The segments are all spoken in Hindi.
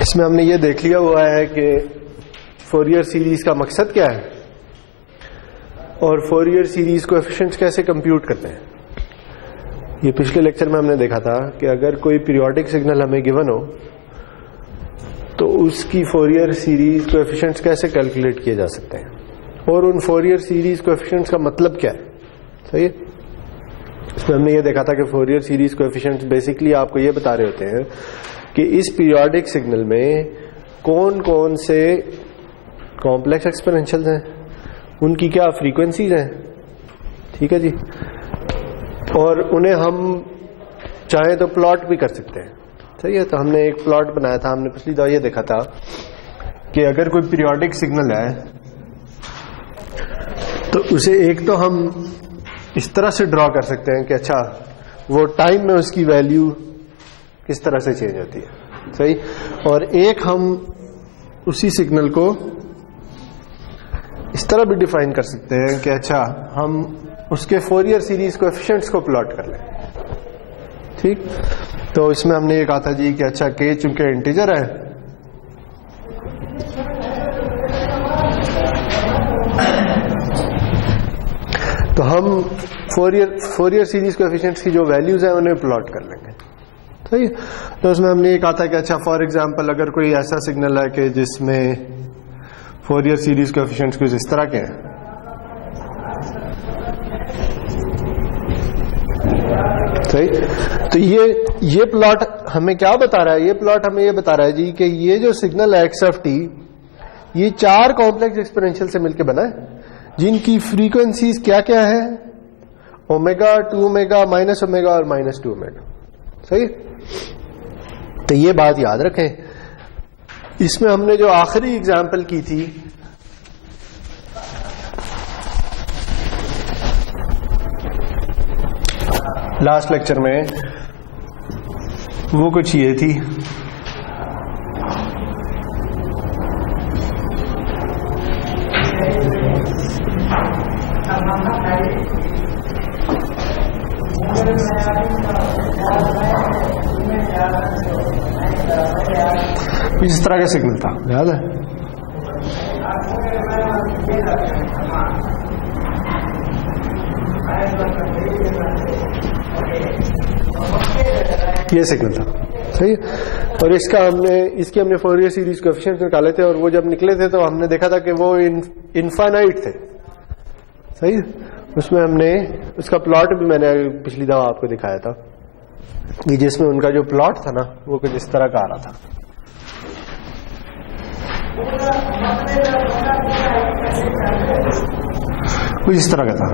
इसमें हमने ये देख लिया हुआ है कि फोरियर सीरीज का मकसद क्या है और फोरियर सीरीज कोएफिशिएंट्स कैसे कंप्यूट करते हैं। ये पिछले लेक्चर में हमने देखा था कि अगर कोई पीरियोडिक सिग्नल हमें गिवन हो तो उसकी फोरियर सीरीज कोएफिशिएंट्स कैसे कैलकुलेट किए जा सकते हैं और उन फोरियर सीरीज कोएफिशिएंट्स का मतलब क्या है। सही है। इसमें हमने ये देखा था कि फोरियर सीरीज कोएफिशिएंट्स बेसिकली आपको ये बता रहे होते हैं कि इस पीरियोडिक सिग्नल में कौन कौन से कॉम्प्लेक्स एक्सपोनेंशियल्स हैं, उनकी क्या फ्रीक्वेंसीज हैं। ठीक है जी। और उन्हें हम चाहें तो प्लॉट भी कर सकते हैं। सही है। तो हमने एक प्लॉट बनाया था, हमने पिछली दफा ये देखा था कि अगर कोई पीरियोडिक सिग्नल है तो उसे एक तो हम इस तरह से ड्रॉ कर सकते हैं कि अच्छा वो टाइम में उसकी वैल्यू किस तरह से चेंज होती है। सही। और एक हम उसी सिग्नल को इस तरह भी डिफाइन कर सकते हैं कि अच्छा हम उसके फोरियर सीरीज कोएफिशिएंट्स को प्लॉट कर लें। ठीक। तो इसमें हमने ये कहा था जी कि अच्छा के चूंकि इंटीजर है तो हम फोरियर सीरीज कोएफिशिएंट्स की जो वैल्यूज हैं उन्हें प्लॉट कर लेंगे। सही। तो उसमें हमने ये कहा था कि अच्छा फॉर एग्जांपल अगर कोई ऐसा सिग्नल है कि जिसमें फोरियर सीरीज कोएफिशिएंट्स कुछ इस तरह के हैं, सही। तो ये प्लॉट हमें क्या बता रहा है। ये प्लॉट हमें ये बता रहा है जी कि ये जो सिग्नल है एक्स ऑफ टी ये 4 कॉम्प्लेक्स एक्सपोनेंशियल से मिलकर बना है जिनकी फ्रीक्वेंसीज क्या क्या है, ओमेगा, 2 ओमेगा, माइनस ओमेगा और माइनस 2 ओमेगा। सही। तो ये बात याद रखें। इसमें हमने जो आखिरी एग्जांपल की थी लास्ट लेक्चर में वो कुछ ये थी इस तरह का सिग्नल था, याद है। ये सिग्नल था। सही। और इसके हमने फोरियर सीरीज कोएफिशिएंट्स निकाले थे और वो जब निकले थे तो हमने देखा था कि वो इनफाइनाइट थे। सही। उसमें हमने उसका प्लॉट भी मैंने पिछली दफा आपको दिखाया था कि जिसमें उनका जो प्लॉट था ना वो कुछ इस तरह का आ रहा था। कुछ इस तरह का था,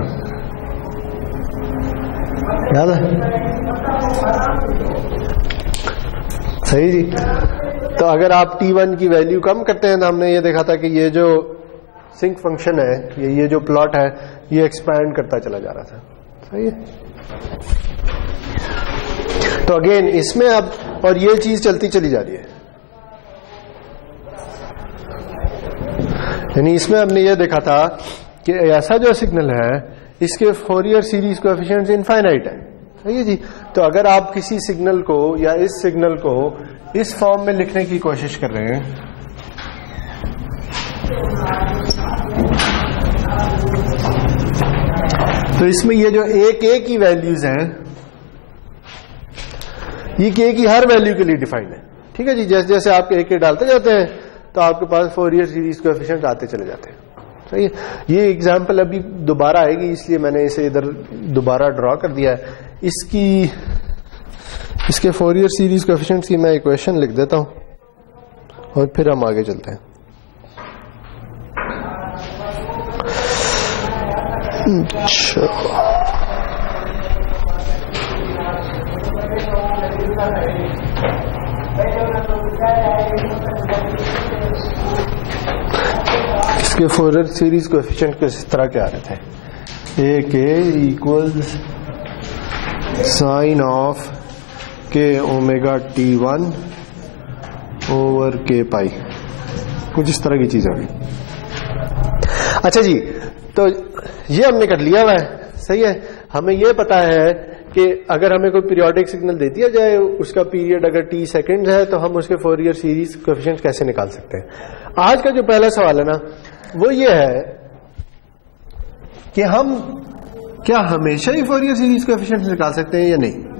याद है। सही जी। तो अगर आप t1 की वैल्यू कम करते हैं तो हमने ये देखा था कि ये जो सिंक फंक्शन है ये जो प्लॉट है ये एक्सपैंड करता चला जा रहा था। सही है। तो अगेन इसमें अब और ये चीज चलती चली जा रही है, यानी इसमें हमने ये देखा था कि ऐसा जो सिग्नल है इसके फोरियर सीरीज कोएफिशिएंट्स इनफाइनाइट है। सही है जी। तो अगर आप किसी सिग्नल को या इस सिग्नल को इस फॉर्म में लिखने की कोशिश कर रहे हैं तो इसमें ये जो ए के की वैल्यूज हैं ये के की हर वैल्यू के लिए डिफाइंड है। ठीक है जी। जैसे जैसे आप ए के डालते जाते हैं तो आपके पास फोरियर सीरीज कोएफिशिएंट आते चले जाते हैं। सही है। ये एग्जांपल अभी दोबारा आएगी इसलिए मैंने इसे इधर दोबारा ड्रॉ कर दिया है। इसके फोरियर सीरीज कोएफिशिएंट्स की मैं इक्वेशन लिख देता हूं और फिर हम आगे चलते हैं। अच्छा इसके फोरियर सीरीज कोएफिशिएंट किस तरह के आ रहे थे। ए के इक्वल्स साइन ऑफ के ओमेगा t1 ओवर के पाई, कुछ इस तरह की चीज होगी। अच्छा जी। तो ये हमने कर लिया हुआ है। सही है। हमें यह पता है कि अगर हमें कोई पीरियोडिक सिग्नल दे दिया जाए, उसका पीरियड अगर t सेकंड है, तो हम उसके फोरियर सीरीज कोएफिशिएंट कैसे निकाल सकते हैं। आज का जो पहला सवाल है ना, वो ये है कि हम क्या हमेशा ही फोरियर सीरीज कोएफिशिएंट निकाल सकते हैं या नहीं।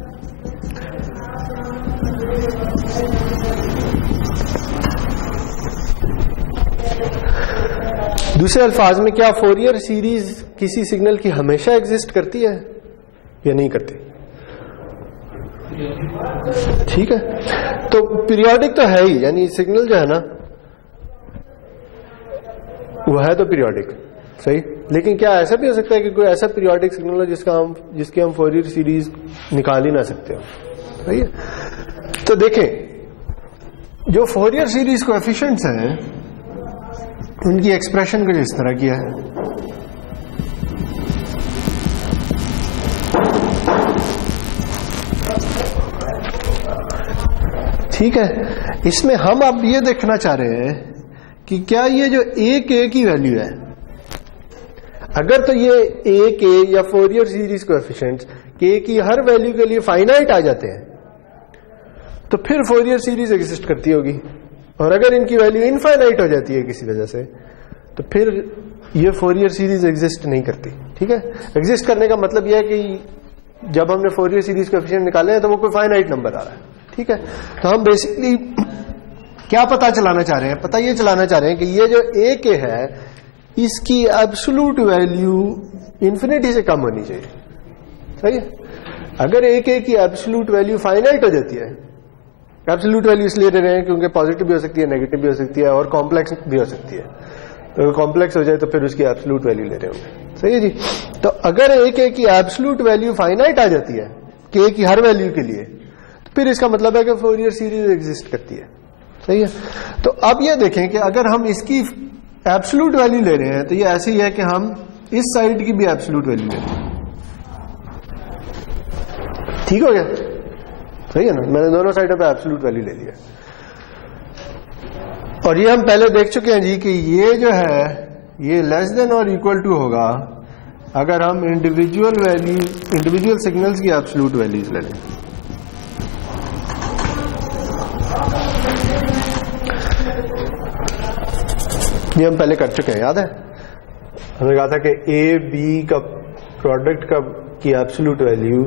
दूसरे अल्फाज में, क्या फोरियर सीरीज किसी सिग्नल की हमेशा एग्जिस्ट करती है या नहीं करती। ठीक है, तो पीरियोडिक तो है ही, यानी सिग्नल जो है ना वो है तो पीरियोडिक, सही। लेकिन क्या ऐसा भी हो सकता है कि कोई ऐसा पीरियोडिक सिग्नल हो जिसकी हम फोरियर सीरीज निकाल ही ना सकते हो, सही है। तो देखें, जो फोरियर सीरीज कोएफिशिएंट्स हैं उनकी एक्सप्रेशन कुछ इस तरह की है। ठीक है, इसमें हम अब ये देखना चाह रहे हैं कि क्या ये जो a k की वैल्यू है, अगर तो ये a k या फोरियर सीरीज कोएफिशिएंट्स k की हर वैल्यू के लिए फाइनाइट आ जाते हैं, तो फिर फोरियर सीरीज एग्जिस्ट करती होगी। और अगर इनकी वैल्यू इनफाइनाइट हो जाती है किसी वजह से, तो फिर ये फोरियर सीरीज एग्जिस्ट नहीं करती। ठीक है, एग्जिस्ट करने का मतलब यह है कि जब हमने फोरियर सीरीज कोएफिशिएंट निकाले हैं तो वो कोई फाइनाइट नंबर आ रहा है। ठीक है, तो हम बेसिकली क्या पता चलाना चाह रहे हैं, पता ये चलाना चाह रहे हैं कि ये जो a k है इसकी एब्सोल्यूट वैल्यू इन्फिनिटी से कम होनी चाहिए, सही है। अगर a k की एब्सोल्यूट वैल्यू फाइनाइट हो जाती है, एब्सोल्यूट वैल्यू इसलिए ले रहे हैं क्योंकि पॉजिटिव भी हो सकती है, नेगेटिव भी हो सकती है और कॉम्प्लेक्स भी हो सकती है। तो कॉम्प्लेक्स हो जाए तो फिर उसकी एब्सोल्यूट वैल्यू ले रहे होंगे, सही है जी। तो अगर a k की एब्सोल्यूट वैल्यू फाइनाइट आ जाती है k की हर वैल्यू के लिए, तो फिर इसका मतलब है कि फोरियर सीरीज एग्जिस्ट करती है, सही है। तो अब ये देखें कि अगर हम इसकी एब्सोल्यूट वैल्यू ले रहे हैं तो ये ऐसे ही है कि हम इस साइड की भी एब्सोल्यूट वैल्यू ले रहे हैं। ठीक हो गया, सही है ना। मैंने दोनों साइडों पे एब्सोल्यूट वैल्यू ले लिया। और ये हम पहले देख चुके हैं जी कि ये जो है ये लेस देन और इक्वल टू होगा अगर हम इंडिविजुअल सिग्नल्स की एब्सोल्यूट वैल्यूज ले लें। ये हम पहले कर चुके हैं, याद है। हमने कहा था कि ए बी का प्रोडक्ट का की एब्सोल्यूट वैल्यू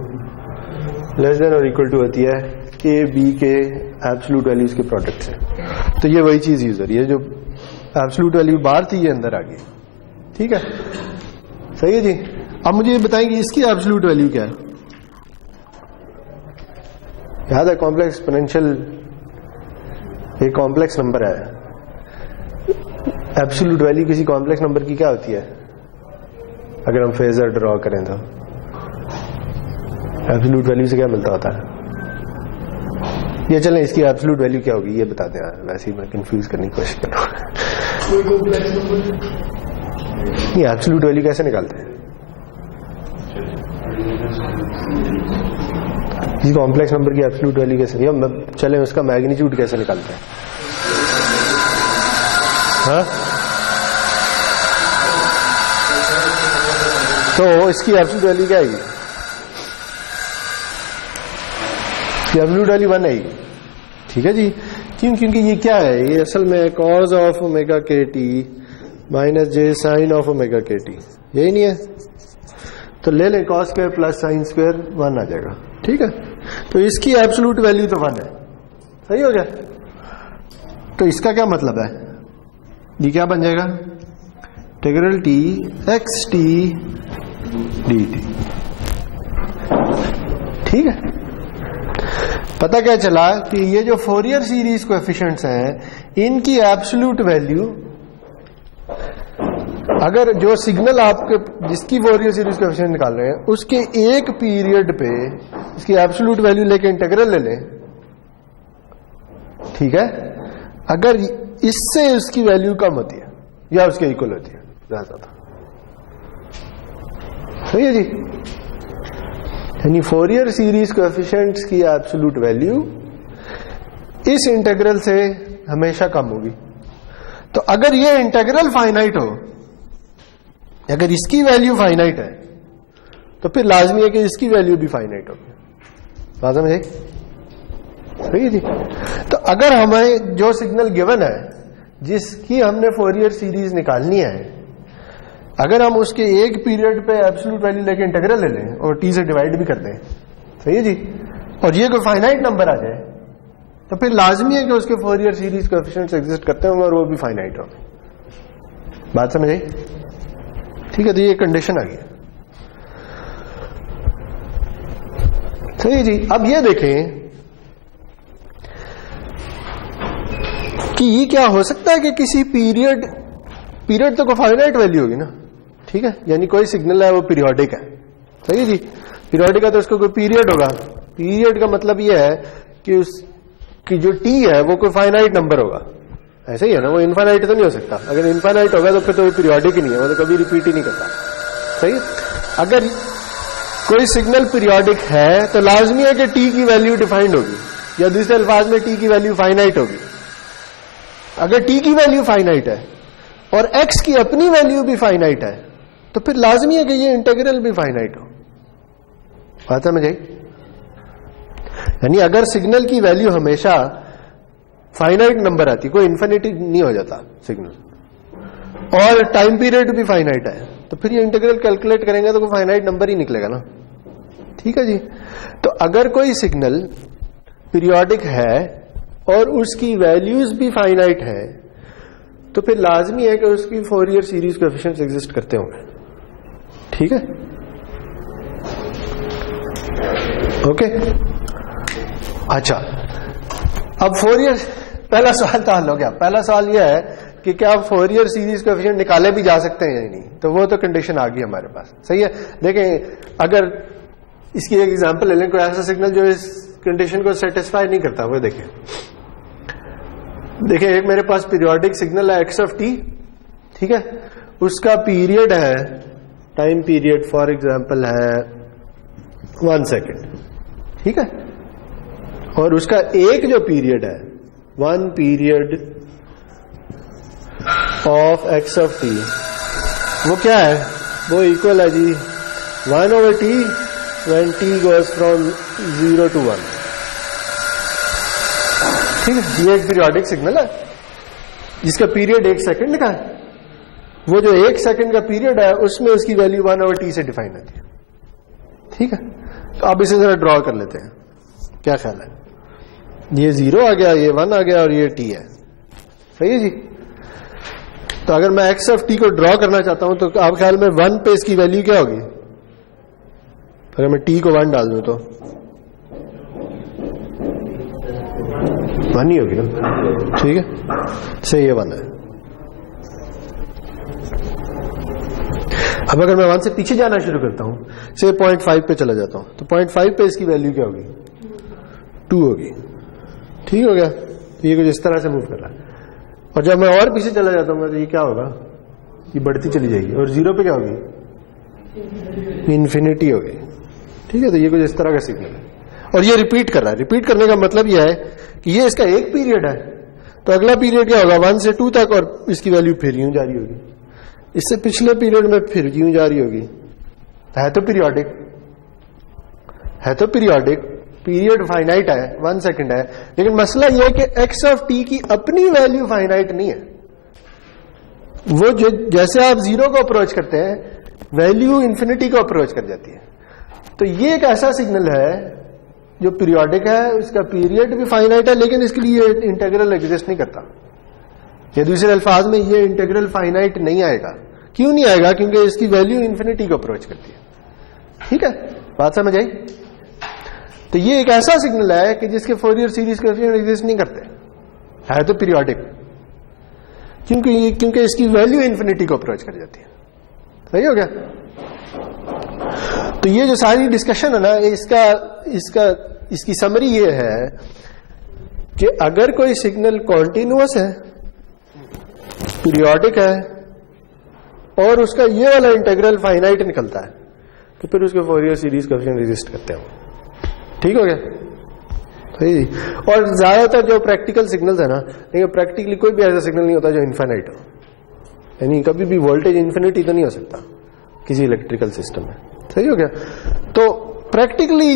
लेस देन और इक्वल टू होती है ए बी के एब्सोल्यूट वैल्यूज के प्रोडक्ट से। तो ये वही चीज यूज हो रही है, जो एब्सोल्यूट वैल्यू बाहर थी ये अंदर आ गई। ठीक है, सही है जी। अब मुझे ये बताएंगे इसकी एब्सोल्यूट वैल्यू क्या है। याद है, कॉम्प्लेक्स एक्सपोनेंशियल एक कॉम्प्लेक्स नंबर है। एब्सोल्यूट वैल्यू किसी कॉम्प्लेक्स नंबर की क्या होती है अगर हम फेजर ड्रॉ करें तो एब्सोल्यूट वैल्यू से क्या मिलता होता है। ये चलें, इसकी एब्सोल्यूट वैल्यू क्या होगी ये बता दें। वैसे ही मैं कंफ्यूज करने की कोशिश कर रहा हूं। ये एब्सोल्यूट वैल्यू कैसे निकालते हैं किसी कॉम्प्लेक्स नंबर की एब्सोल्यूट वैल्यू कैसे, या चलें उसका मैग्नीट्यूड कैसे निकालते हैं। हाँ, तो इसकी एब्सोल्यूट वैल्यू क्या आएगी। एब्सोल्यूट वैल्यू 1 आएगी। ठीक है जी, क्यों? क्योंकि ये क्या है, ये असल में कॉज ऑफ ओमेगा के t minus j sine of omega के टी, यही नहीं है। तो ले लें cos square plus sine square 1 आ जाएगा। ठीक है, तो इसकी एब्सोल्यूट वैल्यू तो 1 है, सही हो गया। तो इसका क्या मतलब है, ये क्या बन जाएगा, integral T x T d T. ठीक है, पता क्या चला कि ये जो फोरियर सीरीज कोएफिशिएंट्स हैं इनकी एब्सोल्यूट वैल्यू, अगर जो सिग्नल आपके जिसकी फोरियर सीरीज कोएफिशिएंट निकाल रहे हैं उसके एक पीरियड पे इसकी एब्सोल्यूट वैल्यू लेके इंटीग्रल ले लें, ठीक है, अगर इससे उसकी वैल्यू कम होती है या उसके इक्वल होती है ज्यादा, सही है जी। यानी फोरियर सीरीज कोएफिशिएंट्स की एब्सोल्यूट वैल्यू इस इंटीग्रल से हमेशा कम होगी। तो अगर ये इंटीग्रल फाइनाइट हो, अगर इसकी वैल्यू फाइनाइट है तो फिर लाजमी है कि इसकी वैल्यू भी फाइनाइट होगी। बात समझ आई? सही है जी। तो अगर हमें जो सिग्नल गिवन है जिसकी हमने फोरियर सीरीज निकालनी है, अगर हम उसके एक पीरियड पे एब्सोल्यूट वैल्यू लेके इंटीग्रल ले लें और टी से डिवाइड भी कर दें, सही है जी, और ये कोई फाइनाइट नंबर आ जाए, तो फिर लाजमी है कि उसके फोरियर सीरीज कोएफिशिएंट्स एग्जिस्ट करते होंगे और वो भी फाइनाइट होंगे। बात समझ आई? ठीक है, तो ये कंडीशन आ गई। सही जी। अब ये देखें कि ये क्या हो सकता है कि किसी पीरियड तो कोई फाइनाइट वैल्यू होगी ना, ठीक है, यानी कोई सिग्नल है वो पीरियोडिक है। सही है जी। पीरियोडिक है तो उसको कोई पीरियड होगा। पीरियड का मतलब ये है कि उसकी जो टी है वो कोई फाइनाइट नंबर होगा। ऐसे ही है ना, वो इनफाइनाइट तो नहीं हो सकता। अगर इनफाइनाइट होगा तो फिर तो वो पीरियोडिक ही नहीं है, वो तो कभी रिपीट ही नहीं करता। सही है। अगर कोई सिग्नल पीरियोडिक है तो लाजमी है कि टी की वैल्यू डिफाइंड होगी, या दूसरे अल्फाज में टी की वैल्यू फाइनाइट होगी। अगर टी की वैल्यू फाइनाइट है और एक्स की अपनी वैल्यू भी फाइनाइट है तो फिर लाजमी है कि ये इंटीग्रल भी फाइनाइट हो। बात समझ आई? यानी अगर सिग्नल की वैल्यू हमेशा फाइनाइट नंबर आती, कोई इन्फिनिटी नहीं हो जाता सिग्नल, और टाइम पीरियड भी फाइनाइट है, तो फिर ये इंटीग्रल कैलकुलेट करेंगे तो कोई फाइनाइट नंबर ही निकलेगा ना। ठीक है जी। तो अगर कोई सिग्नल पीरियोडिक है और उसकी वैल्यूज भी फाइनाइट है तो फिर लाजमी है कि उसकी फोरियर सीरीज कोएफिशिएंट्स एग्जिस्ट करते होंगे। ठीक है, ओके। अच्छा, अब फोरियर, पहला सवाल तो हल हो गया। पहला सवाल यह है कि क्या फोरियर सीरीज कोएफिशिएंट निकाले भी जा सकते हैं या नहीं, तो वो तो कंडीशन आ गई हमारे पास। सही है। देखें, अगर इसकी एक एग्जांपल ले लें, कोई ऐसा सिग्नल जो इस कंडीशन को सेटिस्फाई नहीं करता, वो देखें। एक मेरे पास पीरियोडिक सिग्नल है एक्स ऑफ टी, ठीक है, उसका पीरियड है, टाइम पीरियड फॉर एग्जांपल है 1 सेकेंड, ठीक है, और उसका एक जो पीरियड है 1 period of x of T, वो क्या है, वो इक्वल है जी 1/t when t goes from 0 to 1। ठीक है, ये एक पीरियोडिक सिग्नल है जिसका पीरियड 1 सेकंड का है। वो जो 1 सेकंड का पीरियड है उसमें उसकी वैल्यू 1/t से डिफाइन होती है। ठीक है, तो अब इसे जरा ड्रॉ कर लेते हैं, क्या ख्याल है? ये 0 आ गया, ये 1 आ गया और ये t है। सही है जी। तो अगर मैं x ऑफ t को ड्रॉ करना चाहता हूं तो आप ख्याल में 1 पे इसकी वैल्यू क्या होगी? अगर मैं t को 1 डाल दूं तो 1 ही होगी ना। ठीक है, सही है, 1 है। अब अगर मैं 1 से पीछे जाना शुरू करता हूं, से 0.5 पे चला जाता हूं, तो 0.5 पे इसकी वैल्यू क्या होगी? 2 होगी। ठीक हो गया, तो ये कुछ इस तरह से मूव कर रहा है। और जब मैं और पीछे चला जाता हूं तो ये क्या होगा? ये बढ़ती चली जाएगी और 0 पे क्या होगी? इन्फिनिटी होगी। ठीक है, तो ये कुछ इस तरह का सिग्नल है और ये रिपीट कर रहा है। रिपीट करने का मतलब यह है कि ये इसका एक पीरियड है, तो अगला पीरियड क्या होगा? 1 से 2 तक, और इसकी वैल्यू फिर यूं जारी होगी। इससे पिछले पीरियड में फिर यूं जारी होगी। है तो पीरियोडिक, पीरियड फाइनाइट है, 1 सेकंड है, लेकिन मसला यह है कि एक्स ऑफ टी की अपनी वैल्यू फाइनाइट नहीं है। वो जो जैसे आप 0 को अप्रोच करते हैं, वैल्यू इन्फिनिटी को अप्रोच कर जाती है। तो ये एक ऐसा सिग्नल है जो पीरियोडिक है, उसका पीरियड भी फाइनाइट है, लेकिन इसके लिए इंटीग्रल एग्जिस्ट नहीं करता। या दूसरे अल्फाज में ये इंटीग्रल फाइनाइट नहीं आएगा। क्यों नहीं आएगा? क्योंकि इसकी वैल्यू इन्फिनिटी को अप्रोच करती है। ठीक है, बात समझ आई? तो ये एक ऐसा सिग्नल है कि जिसके फोरियर सीरीज कोएफिशिएंट एग्जिस्ट नहीं करते, है तो पीरियोडिक, क्योंकि इसकी वैल्यू इन्फिनिटी को अप्रोच कर जाती है। सही हो गया? तो ये जो सारी डिस्कशन है ना, इसकी समरी ये है कि अगर कोई सिग्नल कॉन्टिन्यूअस है, पीरियोडिक है और उसका ये वाला इंटीग्रल फाइनाइट निकलता है, तो फिर उसके फोरियर सीरीज कोएफिशिएंट एग्जिस्ट करते हैं। ठीक हो गया? सही। और ज्यादातर जो प्रैक्टिकल सिग्नल्स है ना, लेकिन प्रैक्टिकली कोई भी ऐसा सिग्नल नहीं होता जो इन्फिनिट हो, यानी कभी भी वोल्टेज इन्फिनिटी तो नहीं हो सकता किसी इलेक्ट्रिकल सिस्टम में। सही हो गया। तो प्रैक्टिकली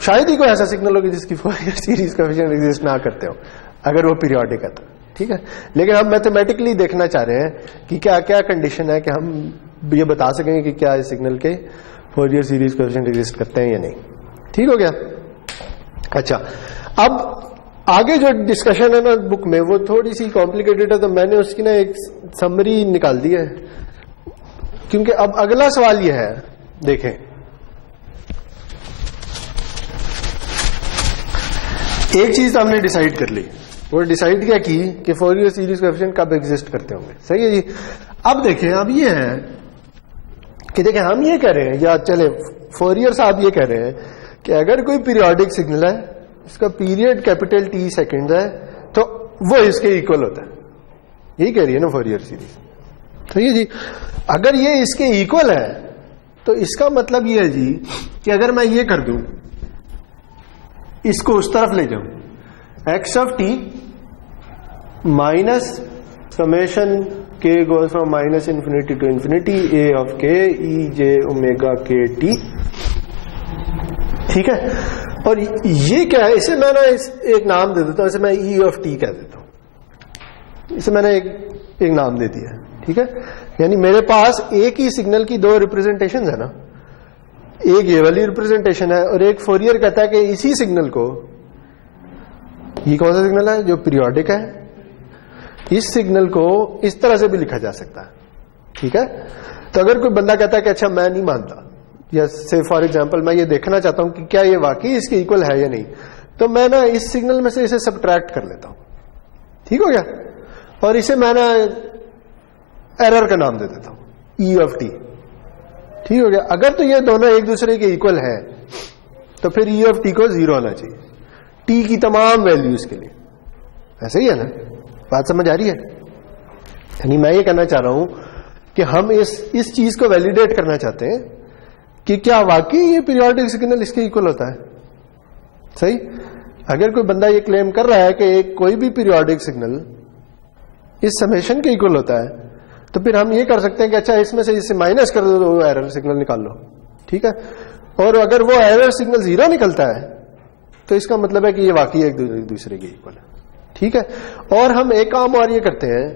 शायद ही कोई ऐसा सिग्नल होगा जिसकी फोरियर सीरीज कोएफिशिएंट एग्जिस्ट ना करते हो, अगर वो पीरियोडिक है तो, ठीक है। लेकिन हम मैथमेटिकली देखना चाह रहे हैं कि क्या क्या कंडीशन है कि हम ये बता सकेंगे कि क्या इस सिग्नल के फोरियर सीरीज कोएफिशिएंट एग्जिस्ट करते हैं या नहीं। ठीक हो गया। अच्छा, अब आगे जो डिस्कशन है ना बुक में वो थोड़ी सी कॉम्प्लिकेटेड है, तो मैंने उसकी ना एक समरी निकाल दी है, क्योंकि अब अगला सवाल ये है, देखें एक चीज हमने डिसाइड कर ली, वो डिसाइड क्या की कि फोरियर सीरीज कोएफिशिएंट कब एग्जिस्ट करते होंगे। सही है जी। अब देखें, अब ये है कि देखें हम ये कह रहे हैं, या चले फोरियर साहब ये कह रहे हैं कि अगर कोई पीरियोडिक सिग्नल है, इसका पीरियड कैपिटल टी सेकंड है, तो वो इसके इक्वल होता है। यही कह रही है ना फोरियर सीरीज। तो ये जी, अगर ये इसके इक्वल है तो इसका मतलब ये है जी कि अगर मैं ये कर दूं, इसको उस तरफ ले जाऊं, x of t minus summation k goes from minus infinity to infinity a of k e J omega के टी, ठीक है। और ये क्या है, इसे मैं ना एक नाम दे देता हूं, इसे मैं ई ऑफ टी कह देता हूं, इसे मैंने एक नाम दे दिया, ठीक है। यानी मेरे पास एक ही सिग्नल की दो रिप्रेजेंटेशन है ना, एक ये वाली रिप्रेजेंटेशन है और एक फोरियर कहता है कि इसी सिग्नल को, ये कौन सा सिग्नल है जो पीरियोडिक है, इस सिग्नल को इस तरह से भी लिखा जा सकता है, ठीक है। तो अगर कोई बंदा कहता है कि अच्छा मैं नहीं मानता, या से फॉर एग्जांपल मैं ये देखना चाहता हूं कि क्या ये वाकई इसके इक्वल है या नहीं, तो मैं ना इस सिग्नल में से इसे सबट्रैक्ट कर लेता हूं, ठीक हो गया। और इसे मैं ना एरर का नाम दे देता हूं, ई ऑफ टी, ठीक हो गया। अगर तो ये दोनों एक दूसरे के इक्वल है तो फिर ई ऑफ टी को 0 आना चाहिए, टी की तमाम वैल्यूज के लिए। ऐसे ही है ना, बात समझ आ रही है। यानी मैं ये कहना चाह रहा हूं कि हम इस चीज को वैलिडेट करना चाहते हैं कि क्या वाकई ये पीरियोडिक सिग्नल इसके इक्वल होता है। सही। अगर कोई बंदा ये क्लेम कर रहा है कि कोई भी पीरियोडिक सिग्नल इस समेशन के इक्वल होता है, तो फिर हम ये कर सकते हैं कि अच्छा इसमें से इसे माइनस कर दो तो एरर सिग्नल निकाल लो, ठीक है। और अगर वो एरर सिग्नल 0 निकलता है तो इसका मतलब है कि ये वाकई एक दूसरे के इक्वल है, ठीक है। और हम एक काम और ये करते हैं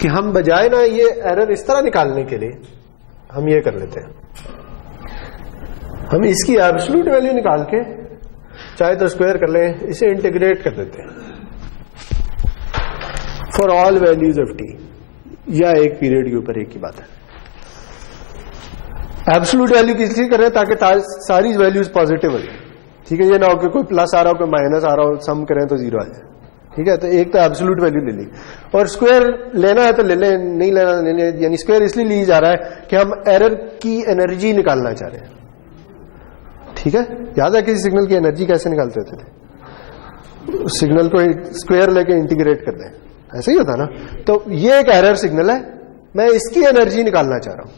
कि हम बजाय ना ये एरर इस तरह निकालने के लिए हम ये कर लेते हैं, हम इसकी एब्सोल्यूट वैल्यू निकाल के चाहे तो स्क्वायर कर लें, इसे इंटीग्रेट कर देते हैं for all values of T, या एक पीरियड के ऊपर एक ही बात है। एब्सोल्यूट वैल्यू किस लिए कर रहे हैं, ताकि सारी वैल्यूज पॉजिटिव हो जाए, ठीक है। ये ना हो कि कोई प्लस आ रहा हो कोई माइनस आ रहा हो, सम करें तो 0 आ जाए, ठीक है। तो एक तो एब्सोल्यूट वैल्यू ले ली, और स्क्वायर लेना है तो ले लें, नहीं लेना ले लें। यानी स्क्वायर इसलिए ली जा रहा है कि हम एरर की एनर्जी निकालना चाह रहे हैं, ठीक है। याद है किसी सिग्नल की एनर्जी कैसे निकालते थे, सिग्नल को स्क्वायर लेके इंटीग्रेट कर दें, ऐसे ही होता ना। तो ये एक एरर सिग्नल है, मैं इसकी एनर्जी निकालना चाह रहा हूं,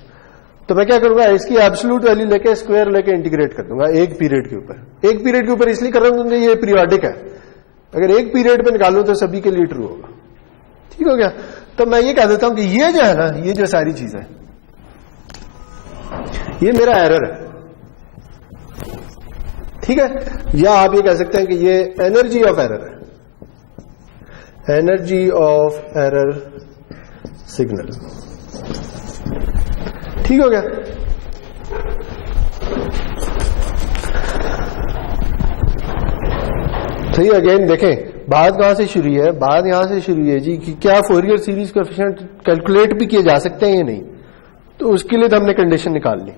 तो मैं क्या करूंगा, इसकी एब्सोल्यूट वैल्यू लेके स्क्वायर लेके इंटीग्रेट कर दूंगा एक पीरियड के ऊपर। एक पीरियड के ऊपर इसलिए कर रहा हूं क्योंकि ये पीरियोडिक है, अगर एक पीरियड पे निकालूं तो सभी के लिए ट्रू होगा, ठीक हो गया। तो मैं ये कह देता हूं कि ये जो है ना, ये जो सारी चीज है, ये मेरा एरर है, ठीक है। या आप ये कह सकते हैं कि ये एनर्जी ऑफ एरर है, एनर्जी ऑफ एरर सिग्नल, ठीक हो गया। सही। अगेन देखें बात कहां से शुरू है, बात यहां से शुरू है जी कि क्या फोरियर सीरीज कोएफिशिएंट कैलकुलेट भी किए जा सकते हैं या नहीं। तो उसके लिए तो हमने कंडीशन निकाल ली,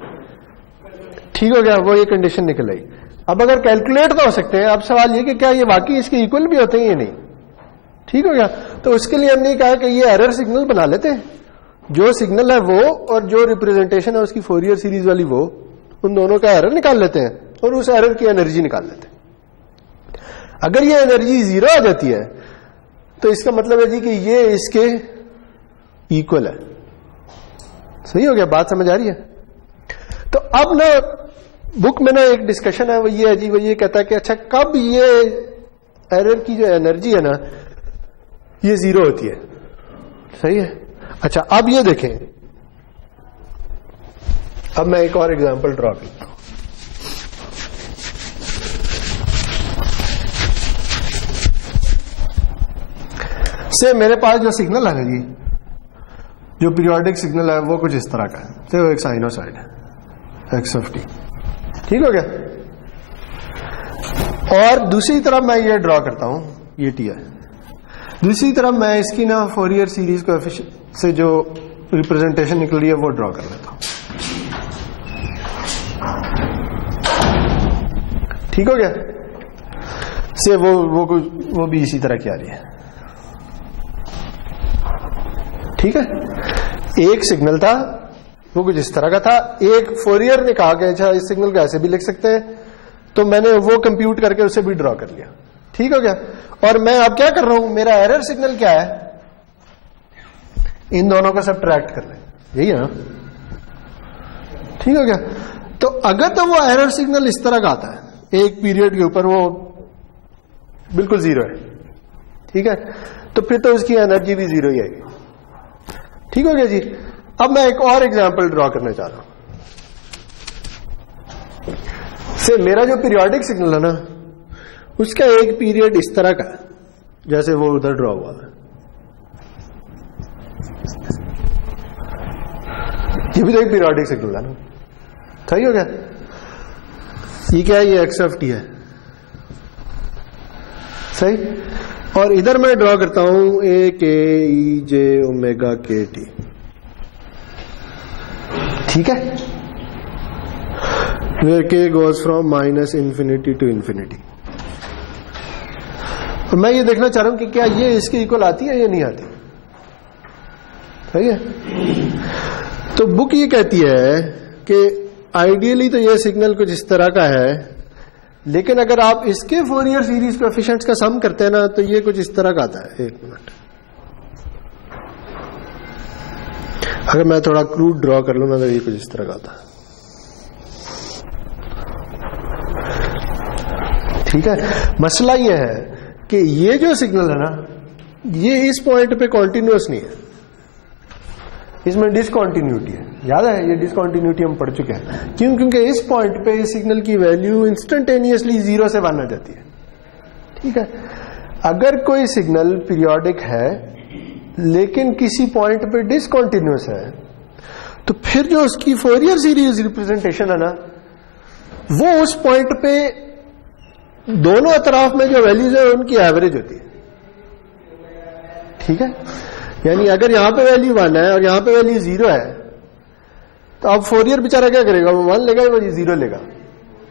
ठीक हो गया, वो ये कंडीशन निकल आई। अब अगर कैलकुलेट तो हो सकते हैं, अब सवाल ये कि क्या ये वाकई इसके इक्वल भी होते हैं या नहीं, ठीक हो गया। तो उसके लिए हमने कहा कि ये एरर सिग्नल बना लेते हैं, जो सिग्नल है वो और जो रिप्रेजेंटेशन है उसकी फोरियर सीरीज वाली वो, उन दोनों का एरर निकाल लेते हैं और उस एरर की एनर्जी निकाल लेते हैं। अगर ये एनर्जी 0 आ जाती है तो इसका मतलब है जी कि ये इसके इक्वल है। सही हो गया, बात समझ आ रही है। तो अब ना बुक में ना एक डिस्कशन है, वो ये है जी, वो ये कहता है कि अच्छा कब ये एरर की जो एनर्जी है ना ये 0 होती है। सही है। अच्छा अब ये देखें, अब मैं एक और एग्जांपल ड्रॉ करता हूं। से मेरे पास जो सिग्नल है ना जी, जो पीरियोडिक सिग्नल है वो कुछ इस तरह का है, तो वो एक साइनोसाइड है एक्स ऑफ टी। ठीक हो गया। और दूसरी तरफ मैं ये ड्रॉ करता हूं, ये टी है। दूसरी तरफ मैं इसकी ना फोरियर सीरीज कोएफिशिएंट से जो रिप्रेजेंटेशन निकल रही है वो ड्रॉ कर लेता हूं। ठीक हो गया। से वो भी इसी तरह की आ रही है। ठीक है। एक सिग्नल था, वो कुछ इस तरह का था। एक फोरियर ने कहा कि अच्छा इस सिग्नल को ऐसे भी लिख सकते हैं, तो मैंने वो कंप्यूट करके उसे भी ड्रॉ कर लिया। ठीक हो गया। और मैं अब क्या कर रहा हूं, मेरा एरर सिग्नल क्या है, इन दोनों को सब्ट्रैक्ट कर रहे हैं, यही है ना। ठीक हो गया। तो अगर तो वो एरर सिग्नल इस तरह का आता है, एक पीरियड के ऊपर वो बिल्कुल जीरो है, ठीक है, तो फिर तो उसकी एनर्जी भी जीरो ही आएगी। ठीक हो गया जी। अब मैं एक और एग्जांपल ड्रॉ करना चाह रहा हूं। से मेरा जो पीरियोडिक सिग्नल है ना, उसका एक पीरियड इस तरह का है जैसे वो उधर ड्रॉ हुआ है। ये भी तो एक पीरियोडिक सिग्नल है ना, सही हो गया। ये क्या है, ये एक्स ऑफ टी है, सही। और इधर मैं ड्रॉ करता हूं ए के ई जे ओमेगा के टी। ठीक है। Where k goes from minus infinity to infinity. और मैं ये देखना चाह रहा हूं कि क्या ये इसके इक्वल आती है या नहीं आती। सही है। तो बुक ये कहती है कि आइडियली तो ये सिग्नल कुछ इस तरह का है, लेकिन अगर आप इसके फोरियर सीरीज कोएफिशिएंट्स का सम करते हैं ना, तो ये कुछ इस तरह का आता है। एक मिनट, अगर मैं थोड़ा क्रूड ड्रॉ कर लूं ना, तो ये कुछ इस तरह का आता है। ठीक है। मसला ये है कि ये जो सिग्नल है ना, ये इस पॉइंट पे कॉन्टिन्यूअस नहीं है, इसमें डिसकॉन्टिन्यूटी है। याद है, ये डिसकॉन्टिन्यूटी हम पढ़ चुके हैं। क्यों? क्योंकि इस पॉइंट पे इस सिग्नल की वैल्यू इंस्टेंटेनियसली 0 से 1 आ जाती है। ठीक है। अगर कोई सिग्नल पीरियोडिक है लेकिन किसी पॉइंट पे डिसकॉन्टिन्यूअस है, तो फिर जो उसकी फोरियर सीरीज रिप्रेजेंटेशन है ना, वो उस पॉइंट पे दोनों अतराफ में जो वैल्यूज है उनकी एवरेज होती है। ठीक है। यानी अगर यहां पे वैल्यू 1 है और यहां पे वैल्यू 0 है, तो अब फोरियर बेचारा क्या करेगा, वो 1 लेगा, वो 0 लेगा।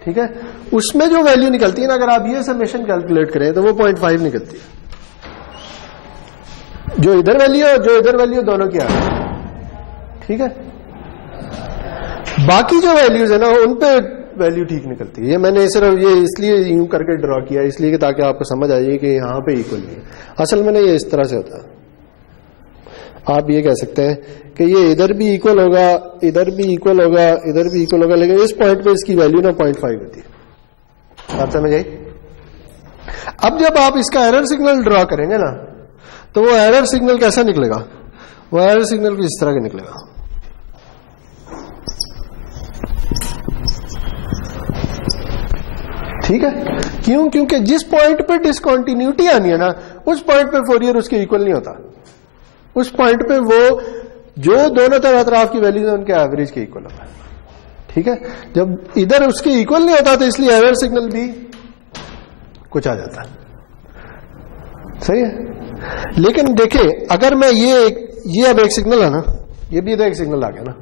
ठीक है। उसमें जो वैल्यू निकलती है ना, अगर आप ये समेशन कैलकुलेट करें तो वो 0.5 निकलती है। जो इधर वैल्यू है और जो इधर वैल्यू, दोनों की आ रही है। ठीक है। बाकी जो वैल्यूज है ना, उन पे वैल्यू ठीक निकलती है। ये मैंने सिर्फ ये इसलिए यूं करके ड्रॉ किया, इसलिए कि ताकि आपको समझ आ जाए कि यहां पे इक्वल नहीं है। असल में ये इस तरह से होता है। आप ये कह सकते हैं कि ये इधर भी इक्वल होगा, इधर भी इक्वल होगा, इधर भी इक्वल होगा, लेकिन इस पॉइंट पे इसकी वैल्यू ना 0.5 होती है। बात समझ आई? अब जब आप इसका एरर सिग्नल ड्रॉ करेंगे ना, तो वो एरर सिग्नल कैसा निकलेगा? वो एरर सिग्नल कुछ इस तरह का निकलेगा। ठीक है। क्यों? क्योंकि जिस पॉइंट पे डिसकॉन्टिन्यूटी आनी है ना, उस पॉइंट पे फोरियर उसके इक्वल नहीं होता। उस पॉइंट पे वो जो दोनों तरफ की वैल्यूज है उनके एवरेज के इक्वल होता है। ठीक है। जब इधर उसके इक्वल नहीं होता, तो इसलिए एरर सिग्नल भी कुछ आ जाता है। सही है। लेकिन देखिए, अगर मैं ये अब एक सिग्नल है ना, ये भी तो एक सिग्नल आ गया ना।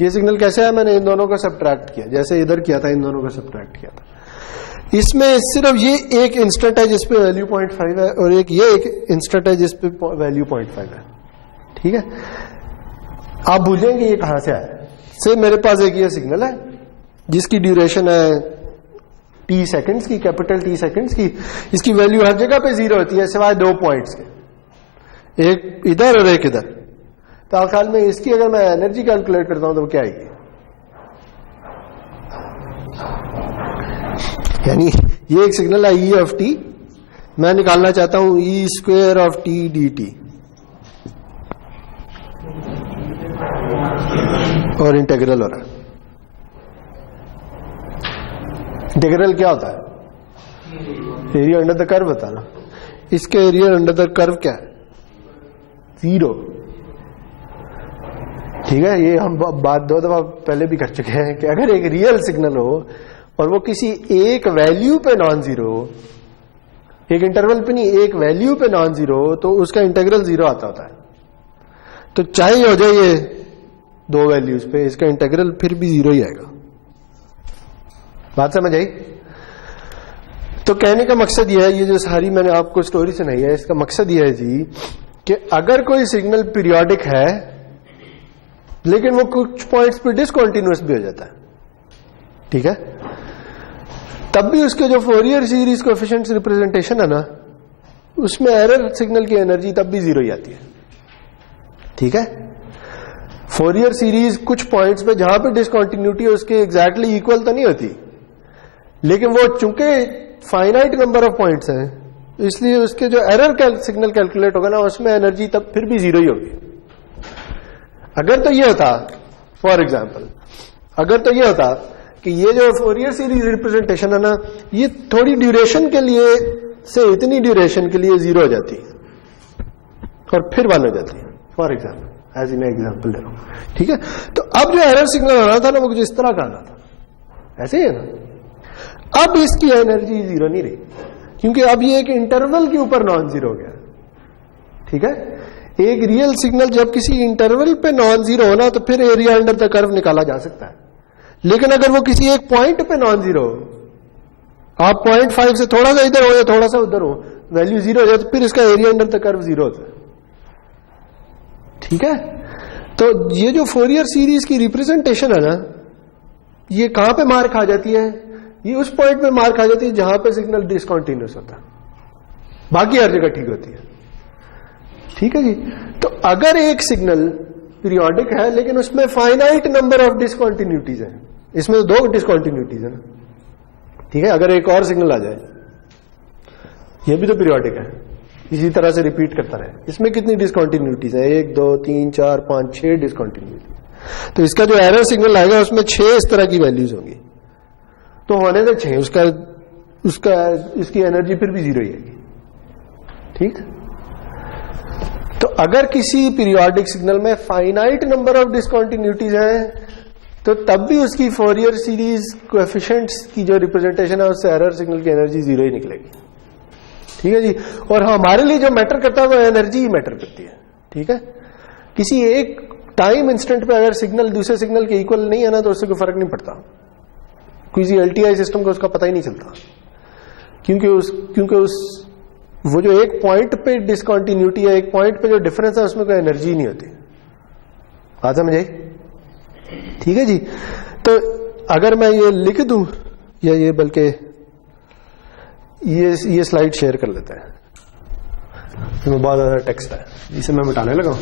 ये सिग्नल कैसे है? मैंने इन दोनों को सब्ट्रैक्ट किया, जैसे इधर किया था, इन दोनों को सब्ट्रैक्ट किया था। इसमें सिर्फ ये एक इंस्टेंट है जिसपे वैल्यू 0.5 है, और ये एक इंस्टेंट है जिसपे वैल्यू 0.5 है। ठीक है। आप भूलेंगे ये कहां से आया। से मेरे पास एक ये सिग्नल है जिसकी ड्यूरेशन है t सेकंड्स की, कैपिटल T सेकंड्स की। इसकी वैल्यू हर जगह पे 0 होती है सिवाय 2 पॉइंट्स के, एक इधर और एक इधर। तो ख्याल में इसकी अगर मैं एनर्जी कैलकुलेट करता हूं तो वो क्या आएगी? यानी ये एक सिग्नल है ई ऑफ टी, मैं निकालना चाहता हूं e square of t d t, और इंटीग्रल हो रहा है। इंटीग्रल क्या होता है? एरिया अंडर द कर्व होता है ना। इसके एरिया अंडर द कर्व क्या है? 0। ठीक है, ये हम बात 2 दफा पहले भी कर चुके हैं कि अगर एक रियल सिग्नल हो और वो किसी एक वैल्यू पे नॉन जीरो हो, एक इंटरवल पे नहीं, एक वैल्यू पे नॉन जीरो हो, तो उसका इंटीग्रल 0 आता होता है। तो चाहे हो जाए ये 2 वैल्यूज पे, इसका इंटीग्रल फिर भी 0 ही आएगा। बात समझ आई? तो कहने का मकसद यह है, ये जो सारी मैंने आपको स्टोरी सुनाई है, इसका मकसद यह है जी कि अगर कोई सिग्नल पीरियोडिक है लेकिन वो कुछ पॉइंट्स पे डिसकंटीन्यूअस भी हो जाता है, ठीक है, तब भी उसके जो फोरियर सीरीज कोएफिशिएंट्स रिप्रेजेंटेशन है ना, उसमें एरर सिग्नल की एनर्जी तब भी 0 ही आती है। ठीक है, फोरियर सीरीज कुछ पॉइंट्स पे जहां पे डिसकंटिन्यूटी है उसके एग्जैक्टली इक्वल तो नहीं होती, लेकिन वो चूंकि फाइनाइट नंबर ऑफ पॉइंट्स हैं, इसलिए उसके जो एरर सिग्नल कैलकुलेट होगा ना, उसमें एनर्जी तब फिर भी 0 ही होगी। अगर तो ये होता, फॉर एग्जाम्पल, अगर तो ये होता कि ये जो फोरियर सीरीज रिप्रेजेंटेशन है ना, ये थोड़ी ड्यूरेशन के लिए से इतनी ड्यूरेशन के लिए 0 हो जाती और फिर 1 हो जाती है, for example, as in example ले रहा हूं। ठीक है, तो अब जो एरर सिग्नल आना था ना, वो कुछ इस तरह का आना था, ऐसे ही है ना। अब इसकी एनर्जी 0 नहीं रही, क्योंकि अब ये एक इंटरवल के ऊपर नॉन जीरो हो गया। ठीक है, एक रियल सिग्नल जब किसी इंटरवल पे नॉन जीरो होना, तो फिर एरिया अंडर द कर्व निकाला जा सकता है। लेकिन अगर वो किसी एक पॉइंट पे नॉन जीरो हो, आप 0.5 से थोड़ा सा इधर हो या थोड़ा सा उधर हो, वैल्यू 0 हो जाए, तो फिर इसका एरिया अंडर द कर्व 0 होता है। ठीक है, तो ये जो फोरियर सीरीज की रिप्रेजेंटेशन है ना, ये कहां पे मार खा जाती है? ये उस पॉइंट पे मार खा जाती है जहां पे सिग्नल डिसकंटीन्यूअस होता है, बाकी हर जगह ठीक होती है। ठीक है जी, तो अगर एक सिग्नल पीरियोडिक है लेकिन उसमें फाइनाइट नंबर ऑफ डिसकंटिन्यूटीज है, इसमें तो 2 डिसकंटिन्यूटीज है ना, ठीक है, अगर एक और सिग्नल आ जाए, ये भी तो पीरियोडिक है, इसी तरह से रिपीट करता रहे, इसमें कितनी डिसकंटिन्यूटीज है? 1 2 3 4 5 6 डिसकंटिन्यूटी। तो इसका जो एरर सिग्नल आएगा उसमें 6 इस तरह की वैल्यूज होंगी, तो होने से 6, उसका इसकी एनर्जी फिर भी 0 ही आएगी। ठीक, तो अगर किसी पीरियोडिक सिग्नल में फाइनाइट नंबर ऑफ डिसकंटिन्यूटीज हैं, तो तब भी उसकी फोरियर सीरीज कोएफिशिएंट्स की जो रिप्रेजेंटेशन है, उससे एरर सिग्नल की एनर्जी 0 ही निकलेगी। ठीक है जी, और हमारे लिए जो मैटर करता है वो एनर्जी ही मैटर करती है। ठीक है, किसी एक टाइम इंस्टेंट पे अगर सिग्नल दूसरे सिग्नल के इक्वल नहीं है ना, तो उससे कोई फर्क नहीं पड़ता, किसी एलटीआई सिस्टम को उसका पता ही नहीं चलता, क्योंकि वो जो एक पॉइंट पे डिसकंटिन्यूटी है, एक पॉइंट पे जो डिफरेंस है, उसमें कोई एनर्जी नहीं होती। बात समझ आई? ठीक है जी, तो अगर मैं ये लिख दूं, या ये बल्कि ये स्लाइड शेयर कर लेते हैं, इसमें बहुत ज्यादा टेक्स्ट है, इसे मैं मिटाने लगा हूं।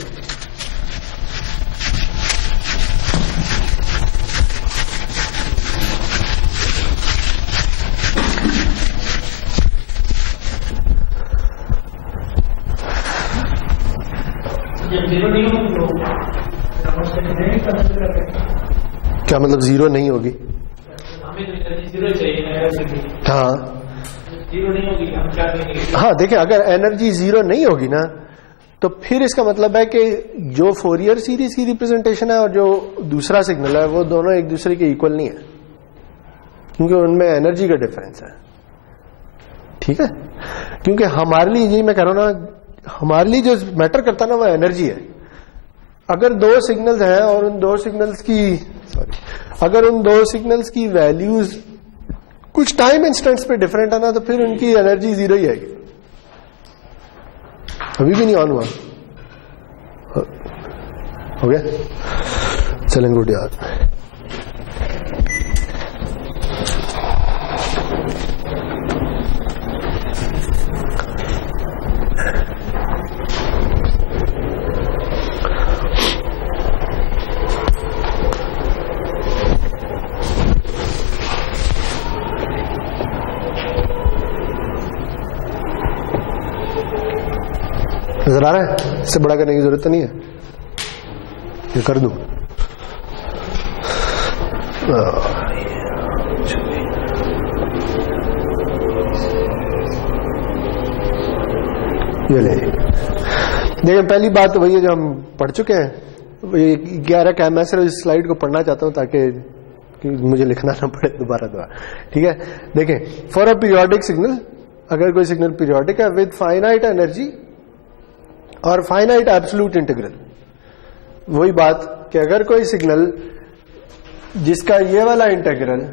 क्या मतलब 0 नहीं होगी? हाँ, 0 नहीं होगी, हम क्या करेंगे? हाँ, देखिए, अगर एनर्जी 0 नहीं होगी ना, तो फिर इसका मतलब है कि जो फोरियर सीरीज की रिप्रेजेंटेशन है और जो दूसरा सिग्नल है, वो दोनों एक दूसरे के इक्वल नहीं है, क्योंकि उनमें एनर्जी का डिफरेंस है। ठीक है, क्योंकि हमारे लिए, ये मैं कह रहा हूं ना, हमारे लिए जो मैटर करता है ना, वो एनर्जी है। अगर 2 सिग्नल्स हैं और उन 2 सिग्नल्स की अगर उन 2 सिग्नल्स की वैल्यूज कुछ टाइम इंस्टेंट्स पे डिफरेंट है ना, तो फिर उनकी एनर्जी 0 ही आएगी। अभी भी नहीं ऑन हुआ, हो गया? चलेंगे गुड यार। नजर आ रहा है? इससे बड़ा करने की जरूरत तो नहीं है, ये कर दूं। ये ले देखिए, पहली बात तो वही है जो हम पढ़ चुके हैं। 11 का मैं सिर्फ इस स्लाइड को पढ़ना चाहता हूं ताकि कि मुझे लिखना ना पड़े दोबारा। ठीक है, देखें, फॉर अ पीरियोडिक सिग्नल, अगर कोई सिग्नल पीरियोडिक है विद फाइनाइट एनर्जी और फाइनाइट एब्सोल्यूट इंटीग्रल, वही बात कि अगर कोई सिग्नल जिसका ये वाला इंटीग्रल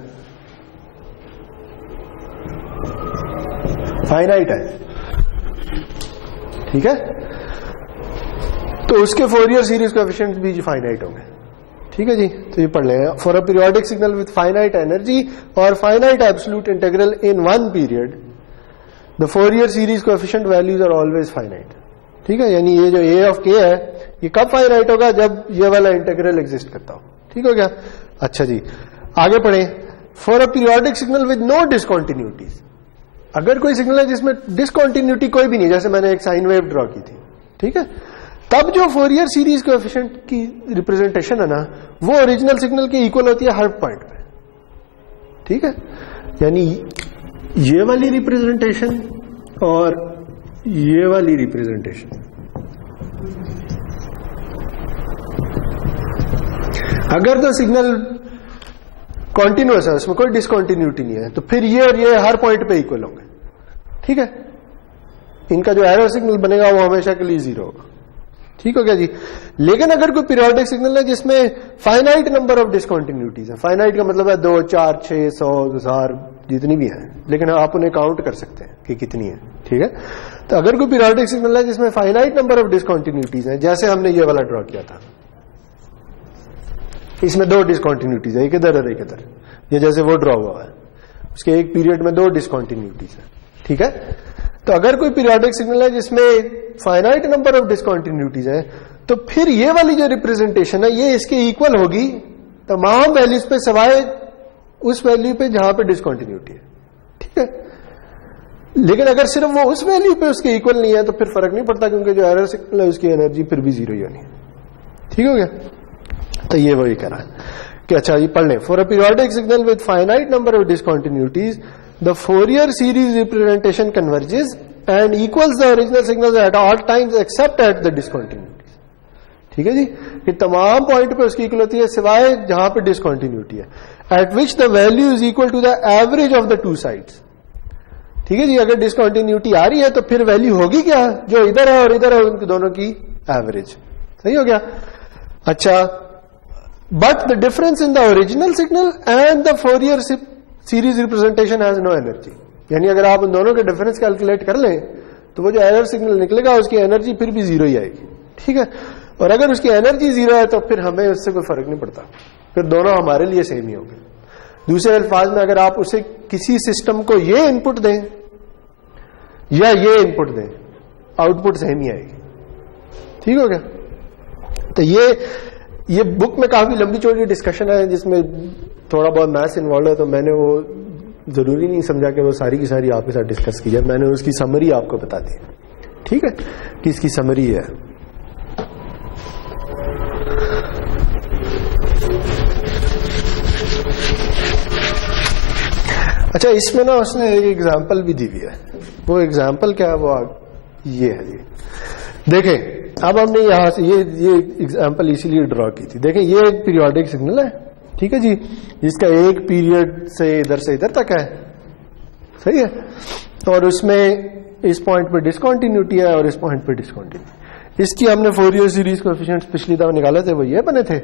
फाइनाइट है, ठीक है, तो उसके फोरियर सीरीज कोएफिशिएंट भी फाइनाइट होंगे। ठीक है जी, तो ये पढ़ लेंगे। For a periodic signal with finite energy और finite absolute integral in one period, the Fourier series coefficient values are always finite. ठीक है, यानी ये जो ए ऑफ के है ये कब फाइनाइट होगा? जब ये वाला इंटीग्रल एग्जिस्ट करता हो। ठीक हो गया? अच्छा जी, आगे पढ़े। For a periodic signal with no discontinuities, अगर कोई सिग्नल है जिसमें डिसकंटिन्यूटी कोई भी नहीं, जैसे मैंने एक साइन वेव ड्रॉ की थी, ठीक है, तब जो फोरियर सीरीज कोएफिशिएंट की रिप्रेजेंटेशन है ना, वो ओरिजिनल सिग्नल के इक्वल होती है हर पॉइंट पे। ठीक है, यानी ये वाली रिप्रेजेंटेशन और ये वाली रिप्रेजेंटेशन, अगर तो सिग्नल कॉन्टिन्यूअस है, उसमें कोई डिसकंटिन्यूटी नहीं है, तो फिर ये और ये हर पॉइंट पे इक्वल होंगे। ठीक है, इनका जो एरर सिग्नल बनेगा वो हमेशा के लिए 0 होगा। ठीक हो गया जी। लेकिन अगर कोई पीरियोडिक सिग्नल है जिसमें फाइनाइट नंबर ऑफ डिसकंटिन्यूटीज है, फाइनाइट का मतलब है 2, 4, 6, 100, 1000 जितनी भी है, लेकिन आप उन्हें काउंट कर सकते हैं कि कितनी है। ठीक है, तो अगर कोई पीरियोडिक सिग्नल है जिसमें फाइनाइट नंबर ऑफ डिसकंटिन्यूटीज है, जैसे हमने ये वाला ड्रॉ किया था, इसमें 2 डिसकंटिन्यूटीज है, एक इधर और एक इधर, ये जैसे वो ड्रॉ हुआ है, उसके एक पीरियड में 2 डिसकंटिन्यूटीज है। ठीक है, तो अगर कोई पीरियोडिक सिग्नल है जिसमें फाइनाइट नंबर ऑफ डिसकंटिन्यूटीज है, तो फिर ये वाली जो रिप्रेजेंटेशन है ये इसके इक्वल होगी तमाम वैल्यूज पे, सिवाय उस वैल्यू पे जहां पे डिसकंटिन्यूटी है। ठीक है, लेकिन अगर सिर्फ वो उस वैल्यू पे उसके इक्वल नहीं है तो फिर फर्क नहीं पड़ता, क्योंकि जो एरर सिग्नल है उसकी एनर्जी फिर भी 0 ही होनी है। ठीक हो गया, तो ये वही करा है कि अच्छा ये पढ़ लें। For a periodic signal with finite number of discontinuities, the Fourier series representation converges and equals the original signals at all times except at the discontinuities। ठीक है जी, कि तमाम पॉइंट पे उसकी इक्वल होती है सिवाय जहां पे डिसकंटिन्यूटी है, at which the value is equal to the average of the two sides। ठीक है जी, अगर डिसकंटिन्यूटी आ रही है तो फिर वैल्यू होगी क्या? जो इधर है और इधर है उनके दोनों की एवरेज। सही हो गया? अच्छा, but the difference in the original signal and the Fourier series representation has no energy, यानी अगर आप उन दोनों के डिफरेंस कैलकुलेट कर लें तो वो जो एरर सिग्नल निकलेगा उसकी एनर्जी फिर भी 0 ही आएगी। ठीक है, और अगर उसकी एनर्जी 0 है तो फिर हमें उससे कोई फर्क नहीं पड़ता, फिर दोनों हमारे लिए सेम ही होंगे। दूसरे अल्फाज में अगर आप उसे किसी सिस्टम को ये इनपुट दें या ये इनपुट दें, आउटपुट सेम ही आएगी। ठीक हो गया? तो ये बुक में काफी लंबी चौड़ी डिस्कशन है जिसमें थोड़ा बहुत मैथ्स इन्वॉल्व है, तो मैंने वो जरूरी नहीं समझा कि वो सारी की सारी आपके साथ डिस्कस की जाए, मैंने उसकी समरी आपको बता दी। ठीक है, कि इसकी समरी है। अच्छा, इसमें ना उसने एक एग्जाम्पल भी दी हुई है, वो एग्जाम्पल क्या है? वो ये है जी, देखें अब हमने यहां से ये एग्जाम्पल इसीलिए ड्रॉ की थी। देखें, ये एक पीरियोडिक सिग्नल है, ठीक है जी, जिसका एक पीरियड से इधर तक है। सही है, और उसमें इस पॉइंट पे डिसकंटिन्यूटी है और इस पॉइंट पे डिसकंटिन्यूटी। इसकी हमने फोरियर सीरीज कोएफिशिएंट्स पिछली दफा निकाले थे, वो ये बने थे।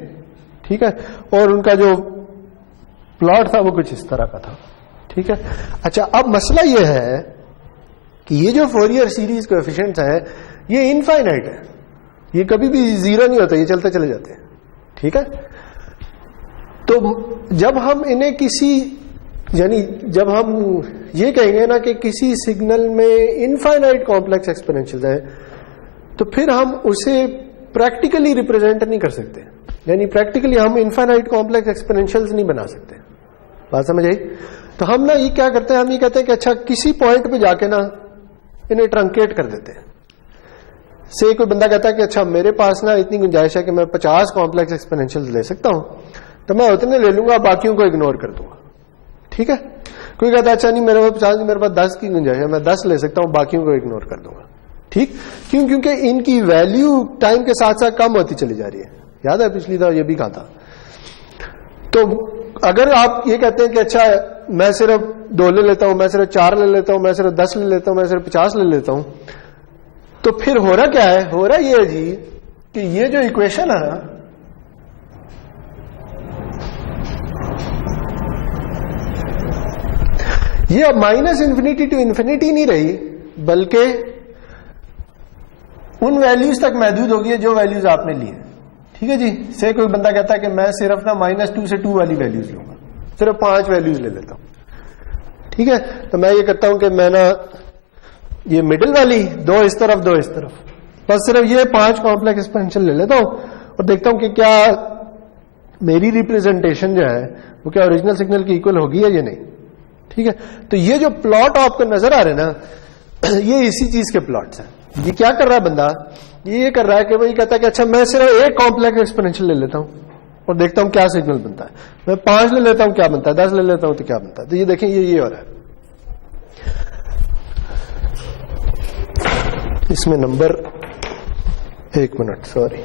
ठीक है, और उनका जो प्लॉट था वो कुछ इस तरह का था। ठीक है, अच्छा, अब मसला ये है कि ये जो फोरियर सीरीज कोएफिशिएंट्स है ये इनफाइनाइट है, ये कभी भी 0 नहीं होता, ये चलते चले जाते हैं। ठीक है, तो जब हम इन्हें यानी जब हम ये कहेंगे ना कि किसी सिग्नल में इनफाइनाइट कॉम्प्लेक्स एक्सपोनेंशियल्स है, तो फिर हम उसे प्रैक्टिकली रिप्रेजेंट नहीं कर सकते, यानी प्रैक्टिकली हम इनफाइनाइट कॉम्प्लेक्स एक्सपोनेंशियल्स नहीं बना सकते। बात समझ आई? तो हम ना ये क्या करते हैं, हम ये कहते हैं कि अच्छा किसी पॉइंट पे जाके ना इन्हें ट्रंकेट कर देते हैं। से कोई बंदा कहता है कि अच्छा मेरे पास ना इतनी गुंजाइश है कि मैं 50 कॉम्प्लेक्स एक्सपोनेंशियल्स ले सकता हूं, तो मैं उतने ले लूंगा, बाकियों को इग्नोर कर दूंगा। ठीक है, कोई कहता है अच्छा नहीं मेरे पास 50 नहीं, मेरे पास 10 की गुंजाइश है, मैं 10 ले सकता हूं, बाकियों को इग्नोर कर दूंगा। ठीक, क्यों? क्योंकि इनकी वैल्यू टाइम के साथ साथ कम होती चली जा रही है। याद है पिछली दफा ये भी कहा था। तो अगर आप ये कहते हैं कि अच्छा मैं सिर्फ 2 ले लेता हूं, मैं सिर्फ 4 ले लेता हूं, मैं सिर्फ 10 ले लेता हूं, मैं सिर्फ 50 ले लेता हूं, तो फिर हो रहा क्या है? हो रहा ये है जी कि ये जो इक्वेशन है ना, ये अब -∞ टू इन्फिनिटी नहीं रही, बल्कि उन वैल्यूज तक महदूद होगी जो वैल्यूज आपने ली है। ठीक है जी। से कोई बंदा कहता है कि मैं सिर्फ ना -2 से 2 वाली वैल्यूज लूंगा, सिर्फ 5 वैल्यूज ले लेता हूं। ठीक है, तो मैं ये करता हूं कि मैं ना ये मिडिल वाली 2 इस तरफ 2 इस तरफ, बस सिर्फ ये 5 कॉम्प्लेक्स एक्सपेंशन ले लेता हूं और देखता हूं कि क्या मेरी रिप्रेजेंटेशन जो है वो क्या ओरिजिनल सिग्नल की इक्वल होगी या ये नहीं। ठीक है, तो ये जो प्लॉट आपको नजर आ रहे हैं ना, ये इसी चीज के प्लॉट्स हैं। ये क्या कर रहा है बंदा? ये कर रहा है कि भाई कहता है कि अच्छा मैं सिर्फ एक कॉम्प्लेक्स एक्सपोनेंशियल ले लेता हूं और देखता हूं क्या सिग्नल बनता है। मैं 5 ले लेता हूं क्या बनता है, 10 ले लेता हूं तो क्या बनता है। तो ये देखें ये हो रहा है। इसमें नंबर 1 मिनट, सॉरी,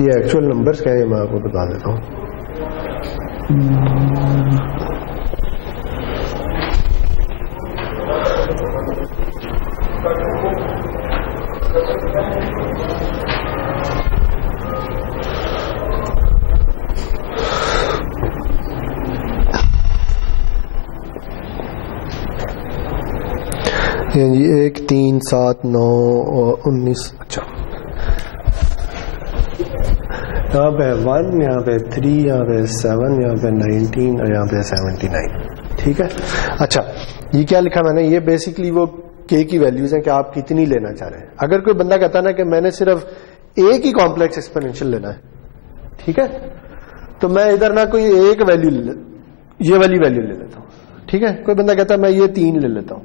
ये एक्चुअल नंबर्स क्या है मैं आपको बता देता हूं। जी 1 3 7 9 और 19, अच्छा यहाँ पे 1, यहाँ पे 3, यहाँ पे 7, यहाँ पे 19 और यहाँ पे 79। ठीक है, अच्छा ये क्या लिखा मैंने? ये बेसिकली वो के की वैल्यूज हैं कि आप कितनी लेना चाह रहे हैं। अगर कोई बंदा कहता ना कि मैंने सिर्फ एक ही कॉम्प्लेक्स एक्सपोनेंशियल लेना है, ठीक है, तो मैं इधर ना कोई एक वैल्यू ये वाली वैल्यू ले लेता हूँ। ठीक है, कोई बंदा कहता है मैं ये 3 ले लेता हूँ,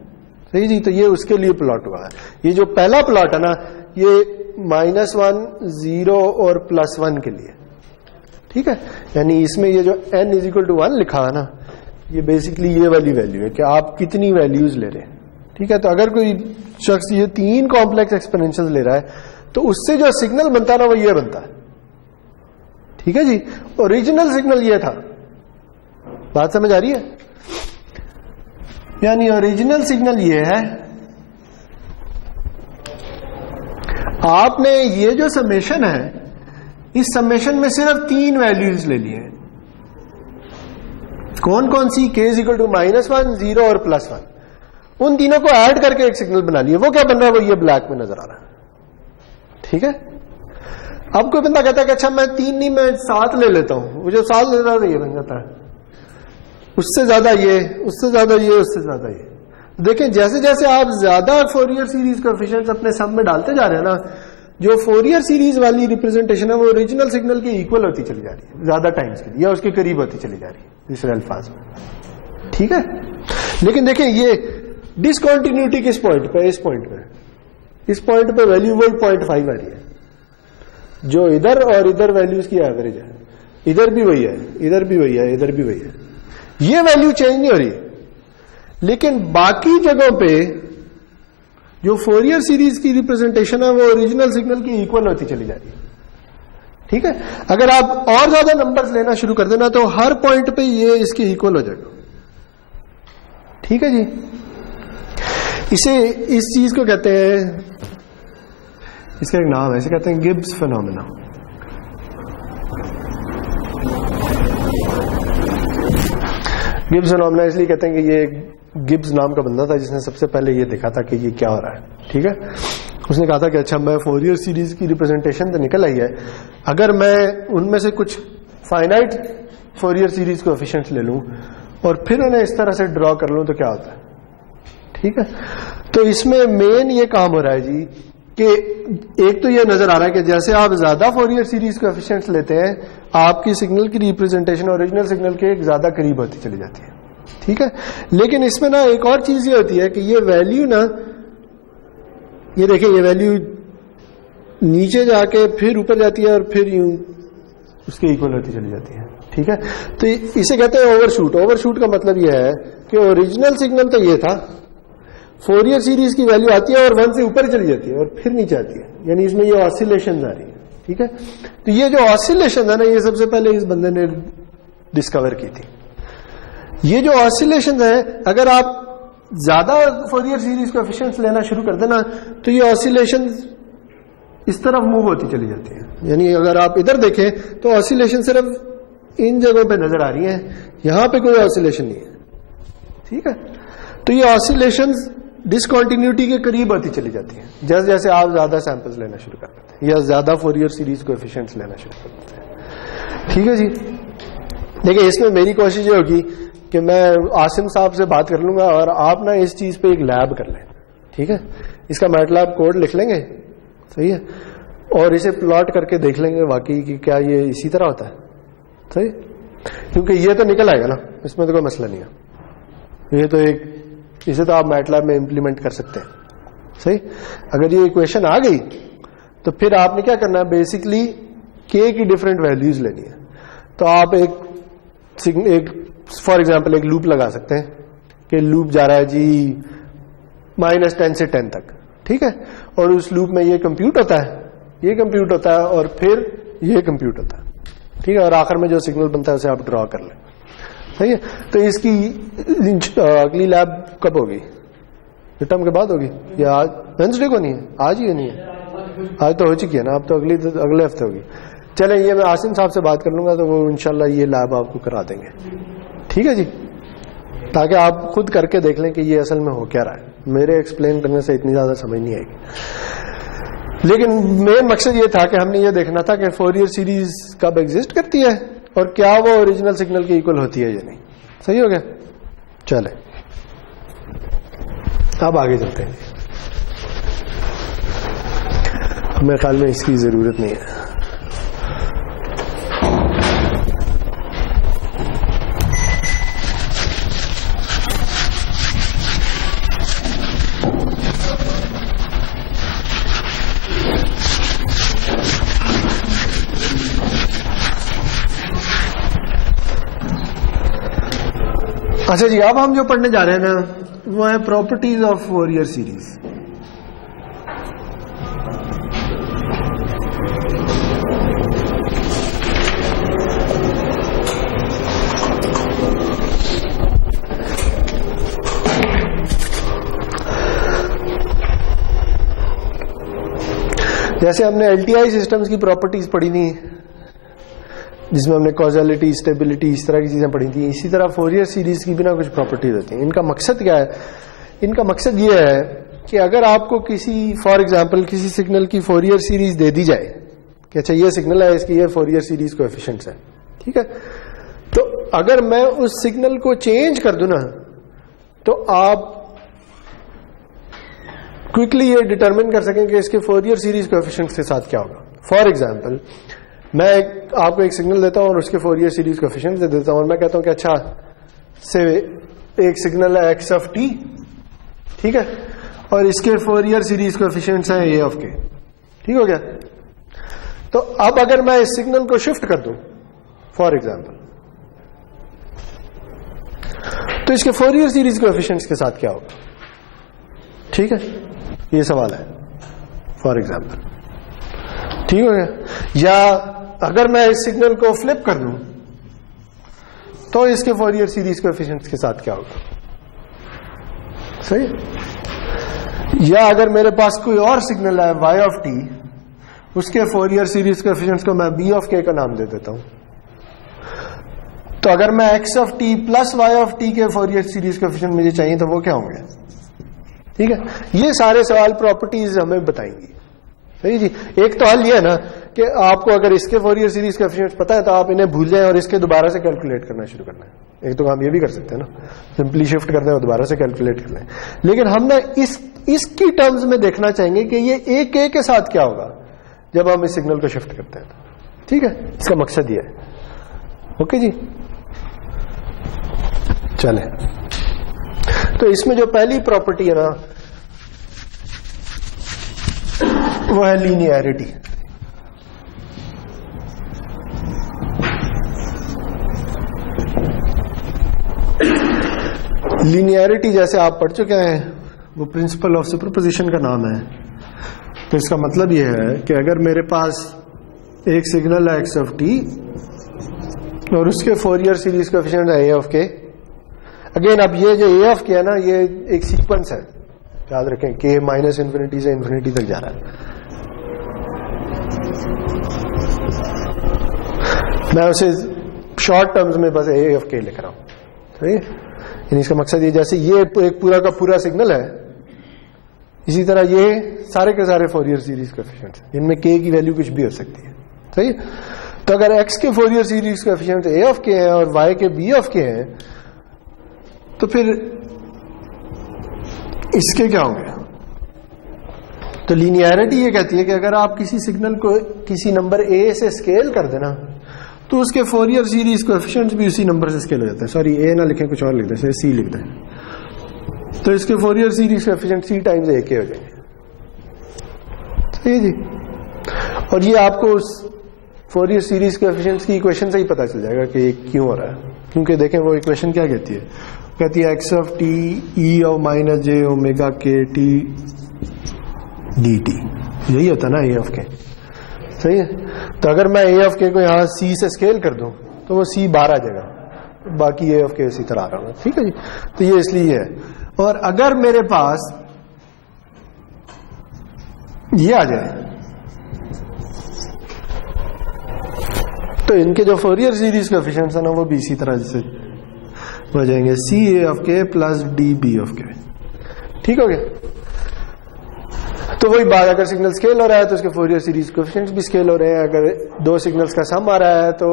सही जी, तो ये उसके लिए प्लॉट हुआ है। ये जो पहला प्लॉट है ना, ये -1 0 और +1 के लिए। ठीक है, यानी इसमें ये जो n = 1 लिखा है ना, ये बेसिकली ये वाली वैल्यू है कि आप कितनी वैल्यूज ले रहे हैं। ठीक है, तो अगर कोई शख्स ये 3 कॉम्प्लेक्स एक्सपोनेंशियल्स ले रहा है तो उससे जो सिग्नल बनता है ना वो ये बनता है। ठीक है जी, ओरिजिनल सिग्नल ये था। बात समझ आ रही है? यानी ओरिजिनल सिग्नल ये है, आपने ये जो समेशन है, इस समेशन में सिर्फ 3 वैल्यूज ले लिए हैं। कौन कौन सी? k = -1 0 और +1, उन तीनों को ऐड करके एक सिग्नल बना लिए। वो क्या बन रहा है? वो ये ब्लैक में नजर आ रहा है। ठीक है, अब कोई बंदा कहता है कि अच्छा मैं 3 नहीं मैं 7 ले लेता हूं, वो जो 7 ले रहा है ये बन जाता है, उससे ज्यादा ये, उससे ज्यादा ये, उससे ज्यादा ये। देखें जैसे जैसे आप ज्यादा फोरियर सीरीज कोएफिशिएंट्स अपने सम में डालते जा रहे हैं ना, जो फोरियर सीरीज वाली रिप्रेजेंटेशन है वो ओरिजिनल सिग्नल के इक्वल होती चली जा रही है ज्यादा टाइम्स के लिए, या उसके करीब होती चली जा रही है दूसरे अल्फाज में। ठीक है, लेकिन देखें ये डिसकंटिन्यूटी किस पॉइंट पे? इस पॉइंट पे, इस पॉइंट पे वैल्यू वही 0.5 आ रही है, जो इधर और इधर वैल्यूज की एवरेज है। इधर भी वही है, इधर भी वही है, इधर भी वही है। ये वैल्यू चेंज नहीं हो रही, लेकिन बाकी जगहों पे जो फोरियर सीरीज की रिप्रेजेंटेशन है वो ओरिजिनल सिग्नल की इक्वल होती चली जा रही है। ठीक है, अगर आप और ज्यादा नंबर्स लेना शुरू कर देना तो हर पॉइंट पे ये इसके इक्वल हो जाएगा। ठीक है जी, इसे, इस चीज को कहते हैं, इसका एक नाम है, इसे कहते हैं गिब्स फिनोमेना। गिब्स फिनोमेना इसलिए कहते हैं कि ये गिब्स नाम का बंदा था जिसने सबसे पहले ये देखा था कि ये क्या हो रहा है। ठीक है, उसने कहा था कि अच्छा मैं फोरियर सीरीज की रिप्रेजेंटेशन तो निकल आई है, अगर मैं उनमें से कुछ फाइनाइट फोरियर सीरीज कोएफिशिएंट्स ले लूं और फिर उन्हें इस तरह से ड्रॉ कर लूं तो क्या होता है। ठीक है, तो इसमें मेन ये काम हो रहा है जी कि एक तो ये नजर आ रहा है कि जैसे आप ज्यादा फोरियर सीरीज कोएफिशिएंट्स लेते हैं, आपकी सिग्नल की रिप्रेजेंटेशन ओरिजिनल सिग्नल के एक ज्यादा करीब होती चली जाती है। ठीक है, लेकिन इसमें ना एक और चीज ये होती है कि ये वैल्यू ना, ये देखिए ये वैल्यू नीचे जाके फिर ऊपर जाती है और फिर यूं उसके इक्वल होती चली जाती है। ठीक है, तो इसे कहते हैं ओवरशूट। ओवरशूट का मतलब यह है कि ओरिजिनल सिग्नल तो ये था, फोरियर सीरीज की वैल्यू आती है और 1 से ऊपर चली जाती है और फिर नीचे आती है, यानी इसमें ये ऑसिलेशन आ रही है। ठीक है, तो ये जो ऑसिलेशन है ना, ये सबसे पहले इस बंदे ने डिस्कवर की थी। ये जो ऑसिलेशन है, अगर आप ज्यादा फोरियर सीरीज कोएफिशिएंट्स लेना शुरू कर देना तो ये ऑसिलेशन इस तरफ मूव होती चली जाती है। यानी अगर आप इधर देखें तो ऑसिलेशन सिर्फ इन जगहों पे नजर आ रही है, यहां पे कोई ऑसिलेशन नहीं है। ठीक है, तो ये ऑसिलेशन डिसकंटिन्यूटी के करीब आती चली जाती है जैसे जैसे आप ज्यादा सैंपल्स लेना शुरू कर देते हैं या ज्यादा फोरियर सीरीज कोएफिशिएंट्स लेना शुरू कर देते हैं। ठीक है जी, देखिए इसमें मेरी कोशिश ये होगी कि मैं आसिम साहब से बात कर लूंगा और आप ना इस चीज पे एक लैब कर लें। ठीक है, इसका मैटलैब कोड लिख लेंगे, सही है, और इसे प्लॉट करके देख लेंगे वाकई कि क्या ये इसी तरह होता है। सही, क्योंकि ये तो निकल आएगा ना, इसमें तो कोई मसला नहीं है। ये तो इसे तो आप मैटलैब में इंप्लीमेंट कर सकते हैं। सही, अगर ये इक्वेशन आ गई तो फिर आपने क्या करना है, बेसिकली के की डिफरेंट वैल्यूज लेनी है। तो आप एक फॉर एग्जाम्पल एक लूप लगा सकते हैं कि लूप जा रहा है जी -10 से 10 तक। ठीक है, और उस लूप में ये कंप्यूट होता है, ये कंप्यूट होता है और फिर ये कंप्यूट होता है। ठीक है, और आखिर में जो सिग्नल बनता है उसे आप ड्रॉ कर लें। सही है, तो इसकी अगली लैब कब होगी? टर्म के बाद होगी या आज वेंसडे को नहीं है? आज ही नहीं है, आज तो हो चुकी है ना, अब तो अगले हफ्ते होगी। चले, ये मैं आसिम साहब से बात कर लूंगा तो वो इंशाल्लाह ये लैब आपको करा देंगे। ठीक है जी, ताकि आप खुद करके देख लें कि ये असल में हो क्या रहा है। मेरे एक्सप्लेन करने से इतनी ज्यादा समझ नहीं आएगी, लेकिन मेन मकसद ये था कि हमने ये देखना था कि फोरियर सीरीज कब एग्जिस्ट करती है और क्या वो ओरिजिनल सिग्नल के इक्वल होती है या नहीं। सही हो गया, चले अब आगे चलते हैं। मेरे ख्याल में इसकी जरूरत नहीं है। अच्छा जी, अब हम जो पढ़ने जा रहे हैं ना वो है प्रॉपर्टीज ऑफ फोरियर सीरीज। जैसे हमने एलटीआई सिस्टम्स की प्रॉपर्टीज पढ़ी थी जिसमें हमने कॉजलिटी, स्टेबिलिटी, इस तरह की चीजें पढ़ी थी, इसी तरह फोरियर सीरीज की भी ना कुछ प्रॉपर्टीज होती हैं। इनका मकसद क्या है? इनका मकसद ये है कि अगर आपको किसी फॉर एग्जांपल किसी सिग्नल की फोरियर सीरीज दे दी जाए कि अच्छा ये सिग्नल है, इसकी ये फोरियर सीरीज कोएफिशिएंट्स है। ठीक है, तो अगर मैं उस सिग्नल को चेंज कर दूं ना तो आप क्विकली ये डिटरमिन कर सकें कि इसके फोरियर सीरीज कोएफिशिएंट्स के साथ क्या होगा। फॉर एग्जांपल मैं आपको एक सिग्नल देता हूं और उसके फोरियर सीरीज कोएफिशिएंट्स दे देता हूं और मैं कहता हूं कि अच्छा से एक सिग्नल है x ऑफ t, ठीक है, और इसके फोरियर सीरीज कोएफिशिएंट्स हैं a ऑफ k। ठीक हो गया? तो अब अगर मैं इस सिग्नल को शिफ्ट कर दूं फॉर एग्जांपल तो इसके फोरियर सीरीज कोएफिशिएंट्स के साथ क्या होगा? ठीक है, ये सवाल है फॉर एग्जांपल। ठीक हो गया? या अगर मैं इस सिग्नल को फ्लिप कर दूं तो इसके फोरियर सीरीज कोएफिशिएंट्स के साथ क्या होगा? सही। या अगर मेरे पास कोई और सिग्नल है y ऑफ t, उसके फोरियर सीरीज कोएफिशिएंट्स को मैं b ऑफ k का नाम दे देता हूं, तो अगर मैं x of t plus y of t के फोरियर सीरीज कोएफिशिएंट मुझे चाहिए तो वो क्या होंगे? ठीक है, ये सारे सवाल प्रॉपर्टीज हमें बताएंगी। सही जी। एक तो हल ये है ना कि आपको अगर इसके फोरियर सीरीज कोएफिशिएंट्स पता है तो आप इन्हें भूल जाएं और इसके दोबारा से कैलकुलेट करना शुरू करना है। एक तो काम ये भी कर सकते हैं ना, सिंपली शिफ्ट कर दें और दोबारा से कैलकुलेट कर लें। लेकिन हम ना इसकी टर्म्स में देखना चाहेंगे कि ये एक के साथ क्या होगा जब हम इस सिग्नल को शिफ्ट करते हैं। ठीक है, इसका मकसद ये है। ओके जी, चले। तो इसमें जो पहली प्रॉपर्टी है ना वो है लीनियरिटी। लीनियरिटी जैसे आप पढ़ चुके हैं वो प्रिंसिपल ऑफ सुपरपोजिशन का नाम है। तो इसका मतलब ये है कि अगर मेरे पास एक सिग्नल है एक्स ऑफ टी और उसके फोरियर सीरीज कोएफिशिएंट है ए ऑफ के। अगेन अब ये जो ए ऑफ के है ना, ये एक सीक्वेंस है, याद रखें, के माइनस इन्फिनिटी से इन्फिनिटी तक जा रहा है। मैं उसे शॉर्ट टर्म्स में बस ए ऑफ के लिख रहा हूं, सही है। यानी इसका मकसद ये, जैसे ये एक पूरा का पूरा सिग्नल है, इसी तरह ये सारे के सारे फोरियर सीरीज कोएफिशिएंट्स, इनमें के की वैल्यू कुछ भी हो सकती है, सही है। तो अगर एक्स के Fourier series coefficient A of के हैं और वाई के बी ऑफ के हैं, तो फिर इसके क्या होंगे? तो लीनियरिटी ये कहती है कि अगर आप किसी सिग्नल को किसी नंबर ए से स्केल कर देना, तो उसके फोरियर सीरीज कोएफिशिएंट्स भी उसी नंबर से स्केल हो जाते हैं। सॉरी, ए ना लिखें, कुछ और लिख दें, सी लिख दें। तो इसके फोरियर सीरीज कोएफिशिएंट सी टाइम्स ए के हो जाएंगे, सही जी। और ये आपको उस फोरियर सीरीज कोएफिशिएंट्स की इक्वेशन से ही पता चल जाएगा कि क्यों हो रहा है। क्योंकि देखें वो इक्वेशन क्या कहती है, कहती है x of T E of minus J omega के टी डी टी, यही होता है ना ए ऑफ के, सही है। तो अगर मैं ए ऑफ के को यहां सी से स्केल कर दूं तो वो सी बाहर आ जाएगा, बाकी ए ऑफ के इसी तरह आ रहा होगा, ठीक है जी। तो ये इसलिए है। और अगर मेरे पास ये आ जाए तो इनके जो फोरियर सीरीज कोएफिशिएंट्स है ना, वो भी इसी तरह से हो जाएंगे, सी ए ऑफ के प्लस डी बी ऑफ के, ठीक हो गया। तो वही बात, अगर सिग्नल स्केल हो रहा है तो उसके फोरियर सीरीज कोएफिशिएंट्स भी स्केल हो रहे हैं। अगर दो सिग्नल्स का सम आ रहा है तो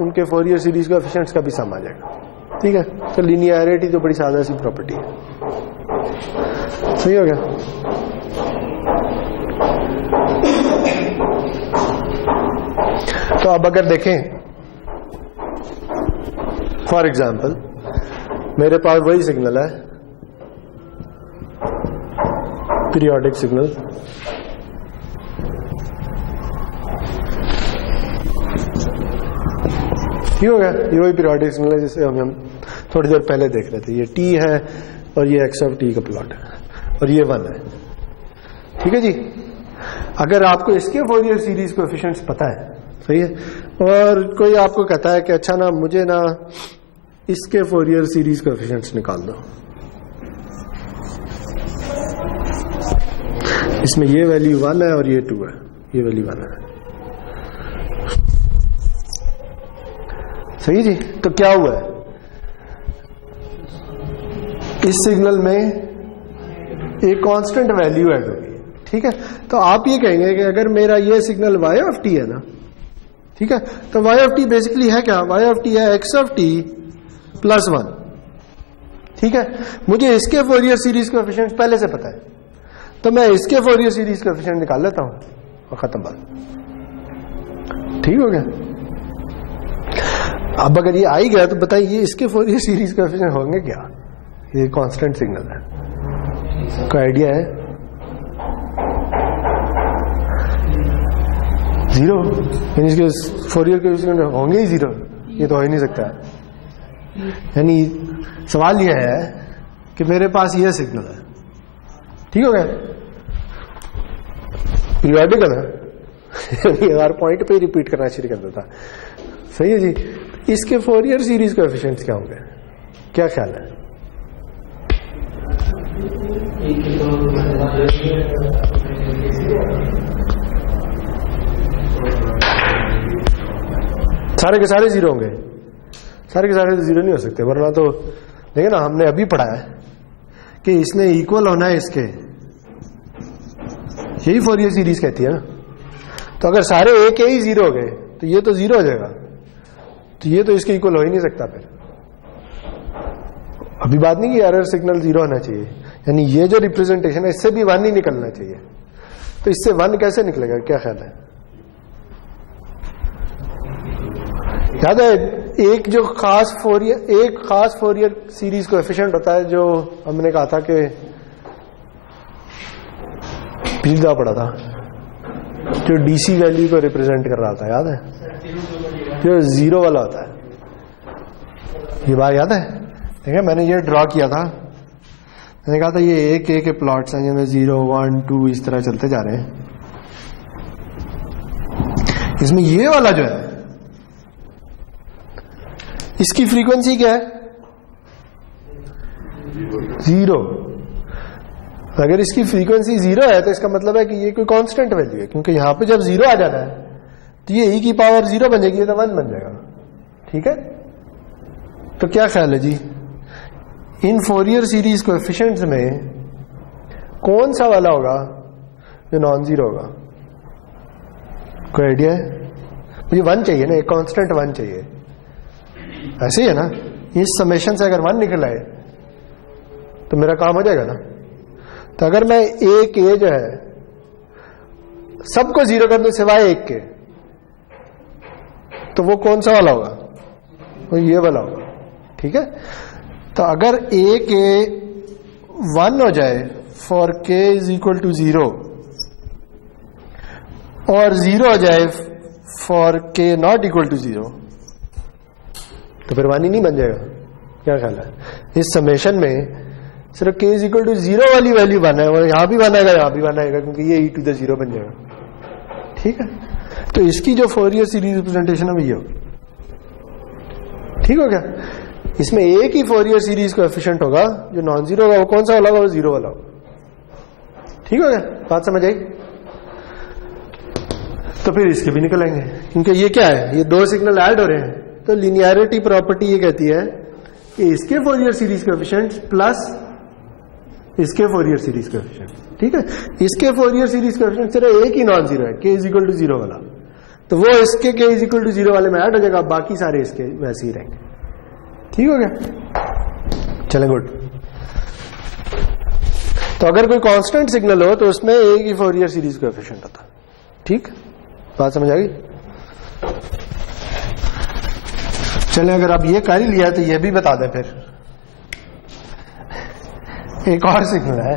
उनके फोरियर सीरीज कोएफिशिएंट्स का भी सम आ जाएगा, ठीक है। तो लीनियरिटी तो बड़ी सादा सी प्रॉपर्टी है, सही हो गया। तो अब अगर देखें, फॉर एग्जाम्पल मेरे पास वही सिग्नल है, पीरियोडिक सिग्नल, ठीक हो गया। ये वही पीरियोडिक सिग्नल है जिसे हम थोड़ी देर पहले देख रहे थे। ये टी है और ये एक्स ऑफ टी का प्लॉट है और ये 1 है, ठीक है जी। अगर आपको इसके फोरियर सीरीज कोएफिशिएंट्स पता है, सही है, और कोई आपको कहता है कि अच्छा ना, मुझे ना इसके फोरियर सीरीज कोएफिशिएंट्स निकाल दो, इसमें ये वैल्यू 1 है और ये 2 है, ये वैल्यू 1 है, सही जी। तो क्या हुआ है, इस सिग्नल में एक कांस्टेंट वैल्यू ऐड होगी, ठीक है। तो आप ये कहेंगे कि अगर मेरा ये सिग्नल y ऑफ टी है ना, ठीक है, तो y ऑफ टी बेसिकली है क्या, y ऑफ टी है x ऑफ टी प्लस 1, ठीक है। मुझे इसके फोरियर सीरीज कोएफिशिएंट्स पहले से पता है, तो मैं इसके फोरियर सीरीज कोएफिशिएंट निकाल लेता हूं और खत्म बात, ठीक हो गया। अब अगर ये आ ही गया तो बताइए ये इसके फोरियर सीरीज कोएफिशिएंट होंगे क्या? ये कांस्टेंट सिग्नल है, कोई आइडिया है? 0, यानी इसके फोरियर कोएफिशिएंट होंगे ही 0, ये तो हो ही नहीं सकता। यानी सवाल यह है कि मेरे पास यह सिग्नल है, ठीक हो गया, पीरियोडिकल है, हर पॉइंट पे रिपीट करना शुरू कर देता, सही है जी। इसके फोरियर सीरीज कोएफिशिएंट्स क्या होंगे, क्या ख्याल है? सारे के सारे 0 होंगे, सारे के सारे 0 नहीं हो सकते, वरना तो देखिए ना, हमने अभी पढ़ा है कि इसने इक्वल होना है इसके, यही फोरियर सीरीज कहती है ना। तो अगर सारे ए के ही 0 हो गए तो ये तो 0 हो जाएगा, तो ये तो इसके इक्वल हो ही नहीं सकता। फिर अभी बात नहीं कि एरर सिग्नल 0 होना चाहिए, यानी ये जो रिप्रेजेंटेशन है इससे भी 1 ही निकलना चाहिए। तो इससे 1 कैसे निकलेगा, क्या ख्याल है? याद है एक जो खास फोरियर सीरीज कोएफिशिएंट होता है, जो हमने कहा था कि पिछला पड़ा था, जो डीसी वैल्यू को रिप्रेजेंट कर रहा था, याद है? जो 0 वाला होता है, ये बात याद है? देखिए मैंने ये ड्रॉ किया था, मैंने कहा था ये एक के प्लॉट्स हैं जिनमें 0, 1, 2 इस तरह चलते जा रहे हैं। इसमें ये वाला जो है इसकी फ्रीक्वेंसी क्या है? 0। अगर इसकी फ्रीक्वेंसी 0 है तो इसका मतलब है कि ये कोई कांस्टेंट वैल्यू है, क्योंकि यहां पे जब 0 आ जाना है तो ये e की पावर 0 बन जाएगी, ये तो 1 बन जाएगा। ठीक है, तो क्या ख्याल है जी, इन फोरियर सीरीज कोएफिशिएंट्स में कौन सा वाला होगा जो नॉन जीरो होगा? कोई आइडिया है? मुझे 1 चाहिए ना, एक कांस्टेंट 1 चाहिए। ऐसे ही है ना, इस समेशन से अगर 1 निकल आए तो मेरा काम हो जाएगा ना। तो अगर मैं एक ए जो है सबको 0 कर दूं सिवाय एक के, तो वो कौन सा वाला होगा? वो ये वाला होगा। ठीक है, तो अगर ए के 1 हो जाए फॉर के इज इक्वल टू 0 और 0 हो जाए फॉर के नॉट इक्वल टू 0, तो फिर 1 ही नहीं बन जाएगा। क्या ख्याल है? इस समेशन में सिर्फ के इज इक्वल टू 0 वाली वैल्यू बना है, और यहां भी बनाएगा यहां भी बनाएगा, क्योंकि ये e टू द 0 बन जाएगा। ठीक है, तो इसकी जो फोरियर सीरीज रिप्रेजेंटेशन है वो ये होगी। ठीक हो गया? इसमें एक ही फोरियर सीरीज कोएफिशिएंट होगा जो नॉन जीरो होगा। वो कौन सा वाला होगा? वो 0 वाला होगा। ठीक हो गया? बात समझ आई? तो फिर इसके भी निकल आएंगे, क्योंकि ये क्या है, ये 2 सिग्नल ऐड हो रहे हैं। तो लिनियरिटी प्रॉपर्टी ये कहती है कि इसके फोरियर सीरीज कोएफिशिएंट प्लस इसके फोरियर सीरीज कोएफिशिएंट। ठीक है, इसके फोरियर सीरीज कोएफिशिएंट सिर्फ एक ही नॉन जीरो है, के इज इक्वल टू 0 वाला, तो वो इसके के इज इक्वल टू 0 वाले में ऐड हो जाएगा, बाकी सारे इसके वैसे ही रहेंगे। ठीक हो गया? चले, गुड। तो अगर कोई कांस्टेंट सिग्नल हो तो उसमें एक ही फोरियर सीरीज कोएफिशिएंट होता है। ठीक, बात समझ आ गई? चले, अगर आप ये कर ही लिया तो ये भी बता दें फिर। एक और सिग्नल है,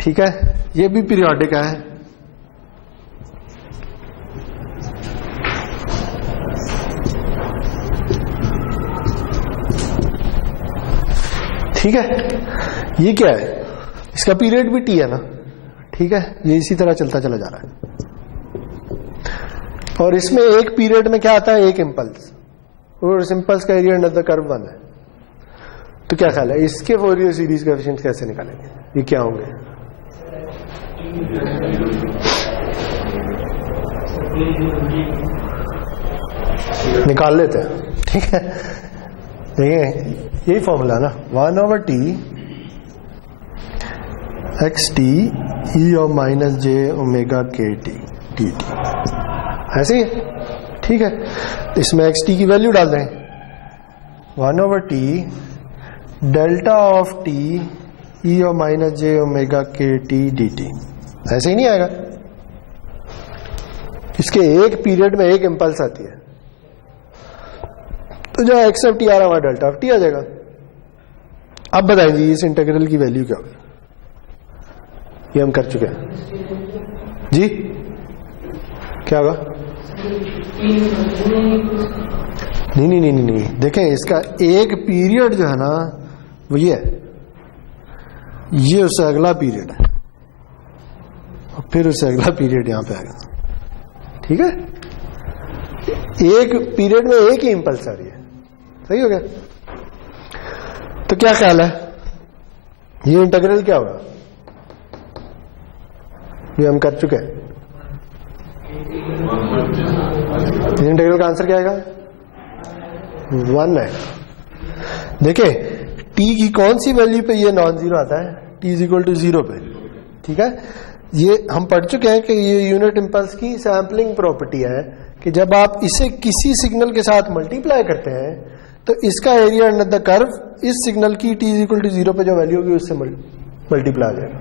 ठीक है, ये भी पीरियोडिक है। ठीक है, ये क्या है? इसका पीरियड भी टी है ना। ठीक है, ये इसी तरह चलता चला जा रहा है। और इसमें एक पीरियड में क्या आता है? एक इंपल्स, और इस इंपल्स का एरिया अंडर द कर्व 1 है। तो क्या ख्याल है, इसके फोरियर सीरीज कोएफिशिएंट कैसे निकालेंगे? ये क्या होंगे? निकाल लेते हैं। ठीक है, देखिए यही फॉर्मूला ना, 1/t xt e और माइनस j ओमेगा के टी dt, ऐसे ही। ठीक है, इसमें xt की वैल्यू डाल दें, 1/t delta of t e और माइनस j ओमेगा के टी dt, ऐसे ही नहीं आएगा? इसके एक पीरियड में एक इंपल्स आती है, तो जो x ऑफ t आ रहा है वहां डेल्टा ऑफ t आ जाएगा। अब बताएं जी, इस इंटीग्रल की वैल्यू क्या होगी? ये हम कर चुके हैं जी। क्या होगा? नहीं, देखें, इसका एक पीरियड जो है ना वो ये है, ये उससे अगला पीरियड है, और फिर उससे अगला पीरियड यहां पे आएगा। ठीक है, एक पीरियड में एक ही इंपल्स आ रही है। सही हो गया? तो क्या ख्याल है, ये इंटीग्रल क्या होगा? ये हम कर चुके हैं। इंटीग्रल का आंसर क्या आएगा? 1 है। देखिए, t की कौन सी वैल्यू पे ये नॉन जीरो आता है? t इज इक्वल टू 0 पे। ठीक है, ये हम पढ़ चुके हैं कि ये यूनिट इंपल्स की सैम्पलिंग प्रॉपर्टी है कि जब आप इसे किसी सिग्नल के साथ मल्टीप्लाई करते हैं तो इसका एरिया अंडर द कर्व इस सिग्नल की t इज इक्वल टू 0 पे जो वैल्यू होगी उससे मल्टीप्लाई आ जाएगा।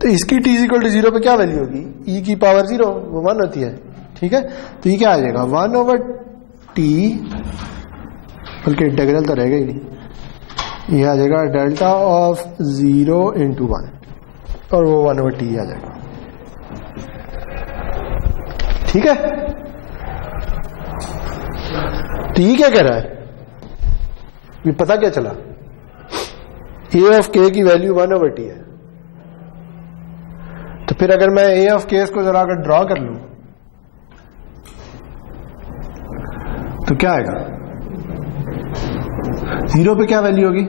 तो इसकी t इज इक्वल टू 0 पे क्या वैल्यू होगी? e की पावर 0, वो 1 होती है। ठीक है, तो ये क्या आ जाएगा? 1/t, बल्कि इंटीग्रल तो रहेगा ही नहीं, ये आ जाएगा डेल्टा ऑफ 0 इंटू 1, और वो 1/t आ जाएगा। ठीक है, तो ये क्या कह रहा है? ये पता क्या चला? ए ऑफ के की वैल्यू 1/t है, तो फिर अगर मैं ए ऑफ के को जरा अगर ड्रॉ कर लूं तो क्या आएगा? 0 पे क्या वैल्यू होगी?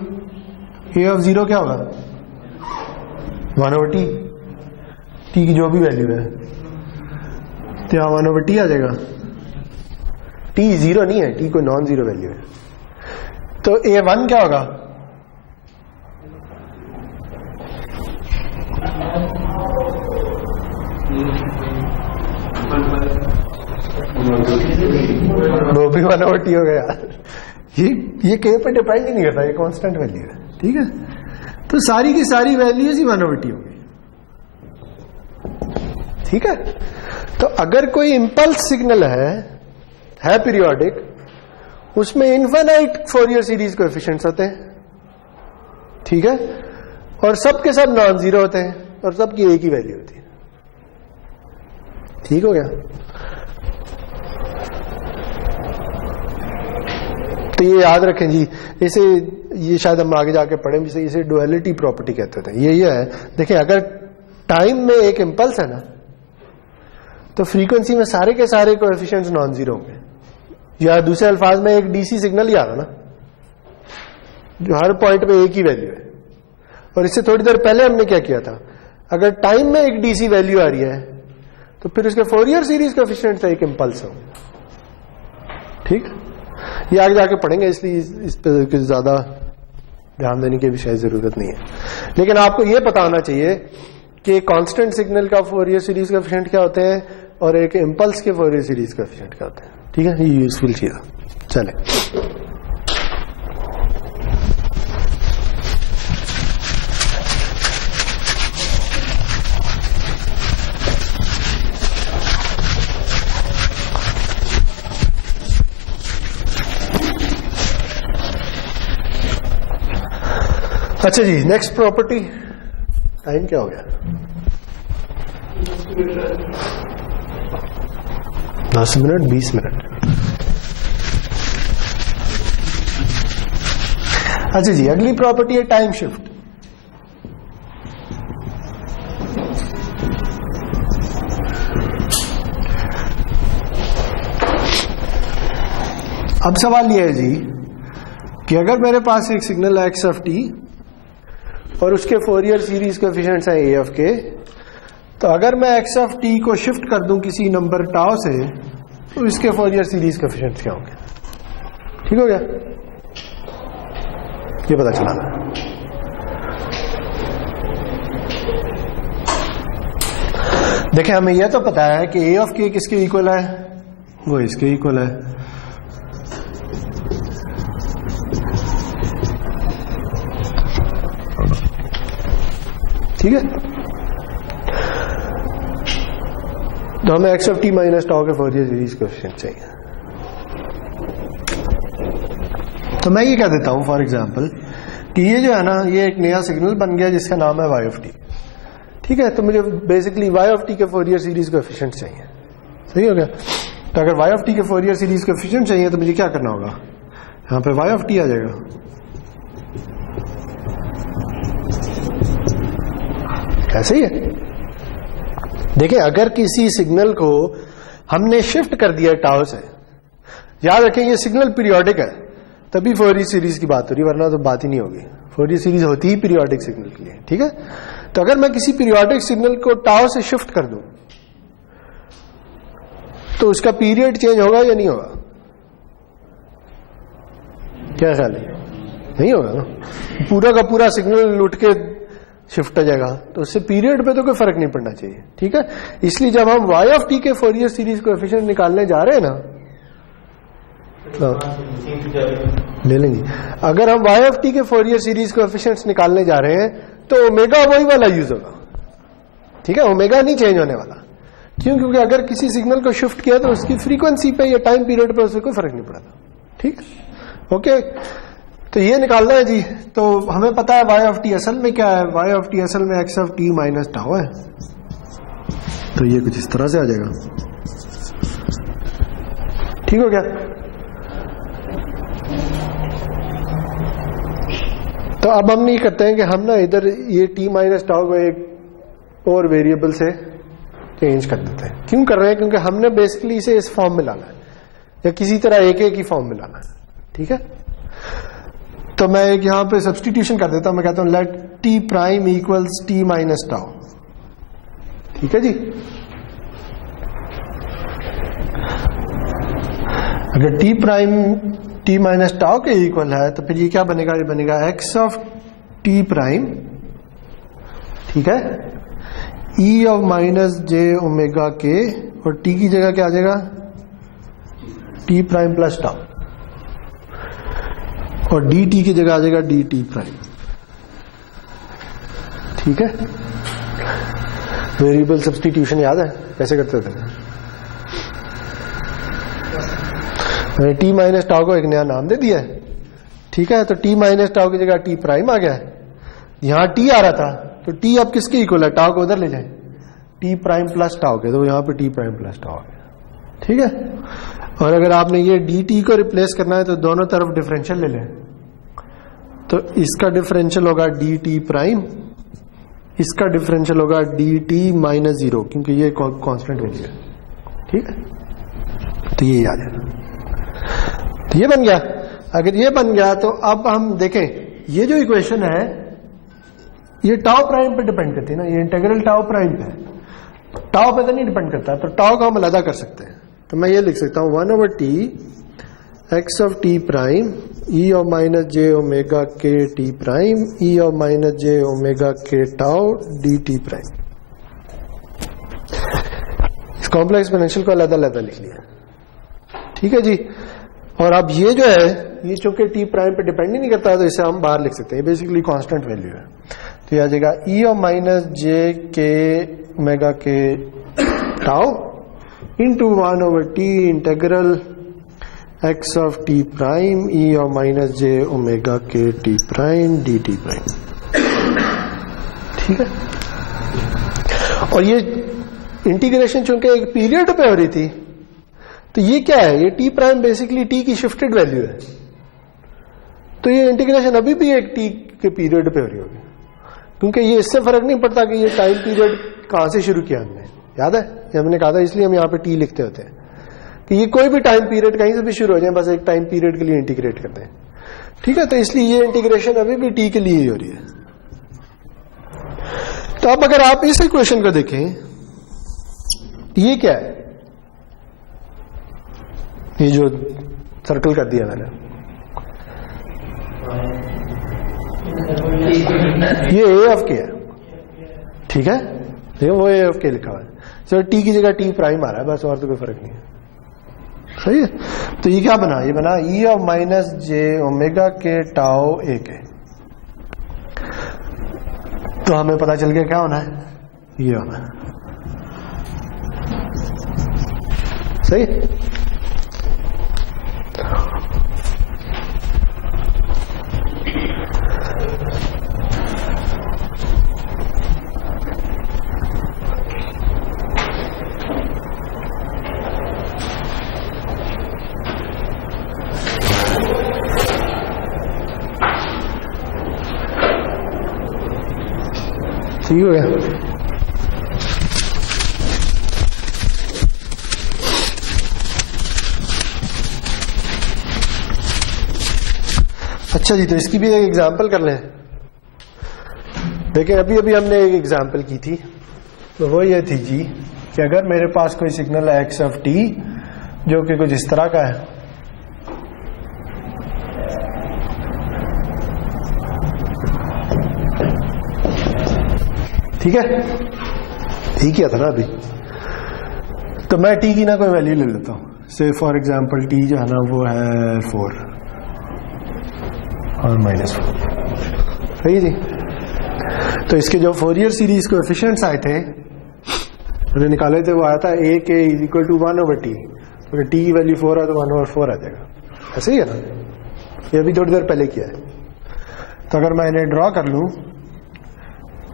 ए ऑफ 0 क्या होगा? 1/t, टी की जो भी वैल्यू है तो यहां 1/t आ जाएगा। टी 0 नहीं है, टी कोई नॉन जीरो वैल्यू है, तो A1 क्या होगा? वो भी 1/t हो गया। ये के पे डिपेंड ही नहीं करता, ये कांस्टेंट वैल्यू है, ठीक है। तो सारी की सारी वैल्यूज ही 1/t होगी, ठीक है। तो अगर कोई इंपल्स सिग्नल है पीरियोडिक, उसमें इनफाइनाइट फोरियर सीरीज कोएफिशिएंट्स होते हैं, ठीक है, और सब के सब नॉन जीरो होते हैं और सबकी एक ही वैल्यू होती है, ठीक हो गया। तो ये याद रखें जी, इसे ये शायद हम आगे जाके पढ़ें भी, इसे डुअलिटी प्रॉपर्टी कहते थे। ये है, देखिए अगर टाइम में एक इंपल्स है ना, तो फ्रीक्वेंसी में सारे के सारे कोएफिशिएंट्स नॉन जीरो होंगे, या दूसरे अल्फाज में एक डीसी सिग्नल ही आ रहा ना, जो हर पॉइंट पे एक ही वैल्यू है। और इससे थोड़ी देर पहले हमने क्या किया था, अगर टाइम में एक डीसी वैल्यू आ रही है तो फिर उसके फोरियर सीरीज कोएफिशिएंट्स एक इंपल्स हो, ठीक। ये आगे जाके पढ़ेंगे, इसलिए इस पर ज्यादा ध्यान देने की भी शायद जरूरत नहीं है। लेकिन आपको यह पता होना चाहिए कि कांस्टेंट सिग्नल का फोरियर सीरीज कोएफिशिएंट क्या होते हैं और एक इंपल्स के फोरियर सीरीज कोएफिशिएंट क्या होते हैं, ठीक है। ये यूजफुल चीज है। चले, अच्छा जी, नेक्स्ट प्रॉपर्टी। टाइम क्या हो गया? 10 मिनट 20 मिनट। अच्छा जी, अगली प्रॉपर्टी है टाइम शिफ्ट। अब सवाल यह है जी कि अगर मेरे पास एक सिग्नल है एक्स ऑफ टी और उसके फोरियर सीरीज कोएफिशिएंट्स हैं ए ऑफ के, तो अगर मैं एक्स ऑफ टी को शिफ्ट कर दूं किसी nंबर टाउ से, तो इसके फोरियर सीरीज कोएफिशिएंट्स क्या होंगे? ठीक हो गया, ये पता चला। देखें, हमें यह तो पता है कि ए ऑफ के किसके इक्वल है, वो इसके इक्वल है। ठीक है, तो हमें x of t minus tau के फोरियर सीरीज कोएफिशिएंट चाहिए। तो मैं ये कह देता हूं फॉर एग्जांपल कि ये जो है ना, ये एक नया सिग्नल बन गया जिसका नाम है वाई ऑफ टी। ठीक है, तो मुझे बेसिकली वाई ऑफ टी के फोरियर सीरीज कोएफिशिएंट चाहिए। सही हो गया। तो अगर वाई ऑफ टी के फोरियर सीरीज कोएफिशिएंट चाहिए तो मुझे क्या करना होगा, यहां पे वाई ऑफ टी आ जाएगा। ऐसे ही है। देखिए, अगर किसी सिग्नल को हमने शिफ्ट कर दिया टाउ से, याद रखें ये सिग्नल पीरियोडिक है, तभी फोरियर सीरीज की बात हो रही, वरना तो बात ही नहीं होगी। फोरियर सीरीज होती ही पीरियोडिक सिग्नल के लिए। ठीक है, तो अगर मैं किसी पीरियोडिक सिग्नल को टाउ से शिफ्ट कर दूं तो उसका पीरियड चेंज होगा या नहीं होगा? क्या ख्याल है? नहीं होगा ना, पूरा का पूरा सिग्नल उठ के शिफ्ट हो जाएगा, तो उससे पीरियड पे तो कोई फर्क नहीं पड़ना चाहिए। ठीक है, इसलिए जब हम वाई ऑफ टी के फोरियर सीरीज कोएफिशिएंट निकालने जा रहे हैं ना, तो ले लेंगे। अगर हम वाई ऑफ टी के फोरियर सीरीज कोएफिशिएंट्स निकालने जा रहे हैं तो ओमेगा वही वाला यूज होगा। ठीक है, ओमेगा नहीं चेंज होने वाला। क्यों? क्योंकि अगर किसी सिग्नल को शिफ्ट किया तो उसकी फ्रीक्वेंसी पे या टाइम पीरियड पे उससे कोई फर्क नहीं पड़ता। ठीक, ओके, तो ये निकालना है जी। तो हमें पता है वाई ऑफ टी असल में क्या है, वाई ऑफ टी असल में x of t minus tau है। तो ये कुछ इस तरह से आ जाएगा। ठीक हो गया। तो अब हम नहीं करते हैं कि हम ना इधर ये t माइनस टाउ को एक और वेरिएबल से चेंज कर देते हैं। क्यों कर रहे हैं? क्योंकि हमने बेसिकली इसे इस फॉर्म में लाना है या किसी तरह एक ही फॉर्म में लाना है। ठीक है, तो मैं एक यहां पे सब्स्टिट्यूशन कर देता हूं। मैं कहता हूं let t prime equals t minus tau. ठीक है जी, अगर t prime t minus tau के इक्वल है तो फिर ये क्या बनेगा? ये बनेगा x ऑफ t प्राइम, ठीक है, e of minus j omega के, और t की जगह क्या आ जाएगा? t प्राइम प्लस टाउ, और dt की जगह आ जाएगा dt प्राइम। ठीक है, वेरिएबल सब्स्टिट्यूशन याद है कैसे करते थे? मैंने t माइनस टाउ को एक नया नाम दे दिया है। ठीक है, तो t माइनस टाउ की जगह t प्राइम आ गया है। यहां t आ रहा था तो t अब किसके इक्वल है? टाउ को उधर ले जाए, t प्राइम प्लस टाउ के, तो यहां पे t प्राइम प्लस टाउ आ गया। ठीक है, और अगर आपने ये dt को रिप्लेस करना है तो दोनों तरफ डिफरेंशियल ले लें, तो इसका डिफरेंशियल होगा dt प्राइम, इसका डिफरेंशियल होगा dt माइनस जीरो, क्योंकि ये कांस्टेंट वैल्यू है। ठीक है, तो ये आ जाएगा। तो ये बन गया। अगर ये बन गया तो अब हम देखें ये जो इक्वेशन है ये टाउ प्राइम पे डिपेंड करती है ना, ये इंटीग्रल टाउ प्राइम पे, टाउ पे तो नहीं डिपेंड करता। तो टाउ को हम अलग कर सकते हैं। तो मैं ये लिख सकता हूं 1/t x of t prime e of minus j omega k t prime e of minus j omega k tau dt prime. इस कॉम्प्लेक्स एक्सपोनेंशियल को अलग अलग लिख लिया। ठीक है जी, और अब ये जो है ये चूंकि t प्राइम पे डिपेंड ही नहीं करता तो इसे हम बाहर लिख सकते हैं, बेसिकली कांस्टेंट वैल्यू है। तो ये आ जाएगा e of minus j k omega k tau into 1/t integral x of t prime e of minus j omega k t prime dt prime. ठीक है, और ये इंटीग्रेशन चूंकि एक पीरियड पे हो रही थी तो ये क्या है? ये t प्राइम बेसिकली t की शिफ्टेड वैल्यू है। तो ये इंटीग्रेशन अभी भी एक t के पीरियड पे हो रही होगी, क्योंकि ये इससे फर्क नहीं पड़ता कि ये टाइम पीरियड कहां से शुरू किया हमने। याद है ये हमने कहा था, इसलिए हम यहाँ पे t लिखते होते हैं कि ये कोई भी टाइम पीरियड कहीं से भी शुरू हो जाए, बस एक टाइम पीरियड के लिए इंटीग्रेट करते हैं। ठीक है, तो इसलिए ये इंटीग्रेशन अभी भी t के लिए ही हो रही है। तो अब अगर आप इस इक्वेशन को देखें, ये क्या है? ये जो सर्कल कर दिया मैंने, ये a ऑफ k है। ठीक है, देखो वो a ऑफ k लिखा हुआ है। सर t की जगह t प्राइम आ रहा है, बस और तो कोई फर्क नहीं है। सही है, तो ये क्या बना? ये बना e of minus j omega k tau a के। तो हमें पता चल गया क्या होना है, ये होना है। सही, ठीक हो गया। अच्छा जी, तो इसकी भी एक एग्जांपल कर लें। देखिए अभी अभी हमने एक एग्जांपल की थी, तो वो ये थी जी कि अगर मेरे पास कोई सिग्नल है x ऑफ t जो कि कुछ इस तरह का है, ठीक है, ठीक किया था ना अभी। तो मैं t की ना कोई वैल्यू ले लेता हूं, से फॉर एग्जांपल t जो है ना वो है 4 और -4। सही जी, तो इसके जो फोरियर सीरीज कोएफिशिएंट्स आए थे मैंने निकाले थे, वो आया था a k equal to 1/t। अगर t की वैल्यू 4 है तो 1/4 आ जाएगा। ऐसे ही है ना, ये अभी थोड़ी देर पहले किया है। तो अगर मैं इन्हें ड्रॉ कर लूं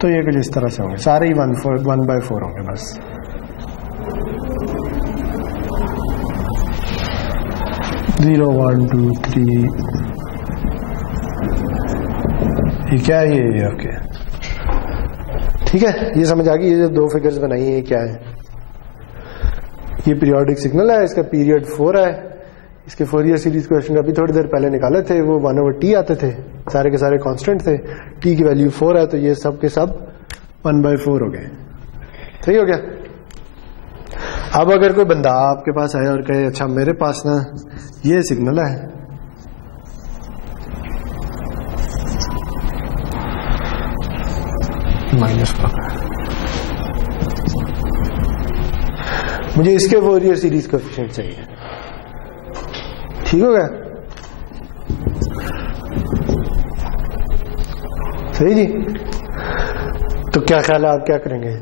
तो ये कुछ इस तरह से होंगे, सारे ही 1/4 होंगे बस। जीरो 1 2 3 ये क्या है, ये ओके, ठीक है, ये समझ आ गई। ये जो दो फिगर्स बनाई है ये क्या है, ये पीरियोडिक सिग्नल है, इसका पीरियड 4 है। इसके फोरियर सीरीज क्वेश्चन अभी थोड़ी देर पहले निकाले थे, वो 1/t आते थे, सारे के सारे कांस्टेंट थे, t की वैल्यू 4 है, तो ये सब के सब 1/4 हो गए। सही हो गया। अब अगर कोई बंदा आपके पास आए और कहे अच्छा मेरे पास ना ये सिग्नल है, माइनस, मुझे इसके फोरियर सीरीज कोएफिशिएंट चाहिए, ठीक हो गया, सही जी। तो क्या ख्याल है, आप क्या करेंगे?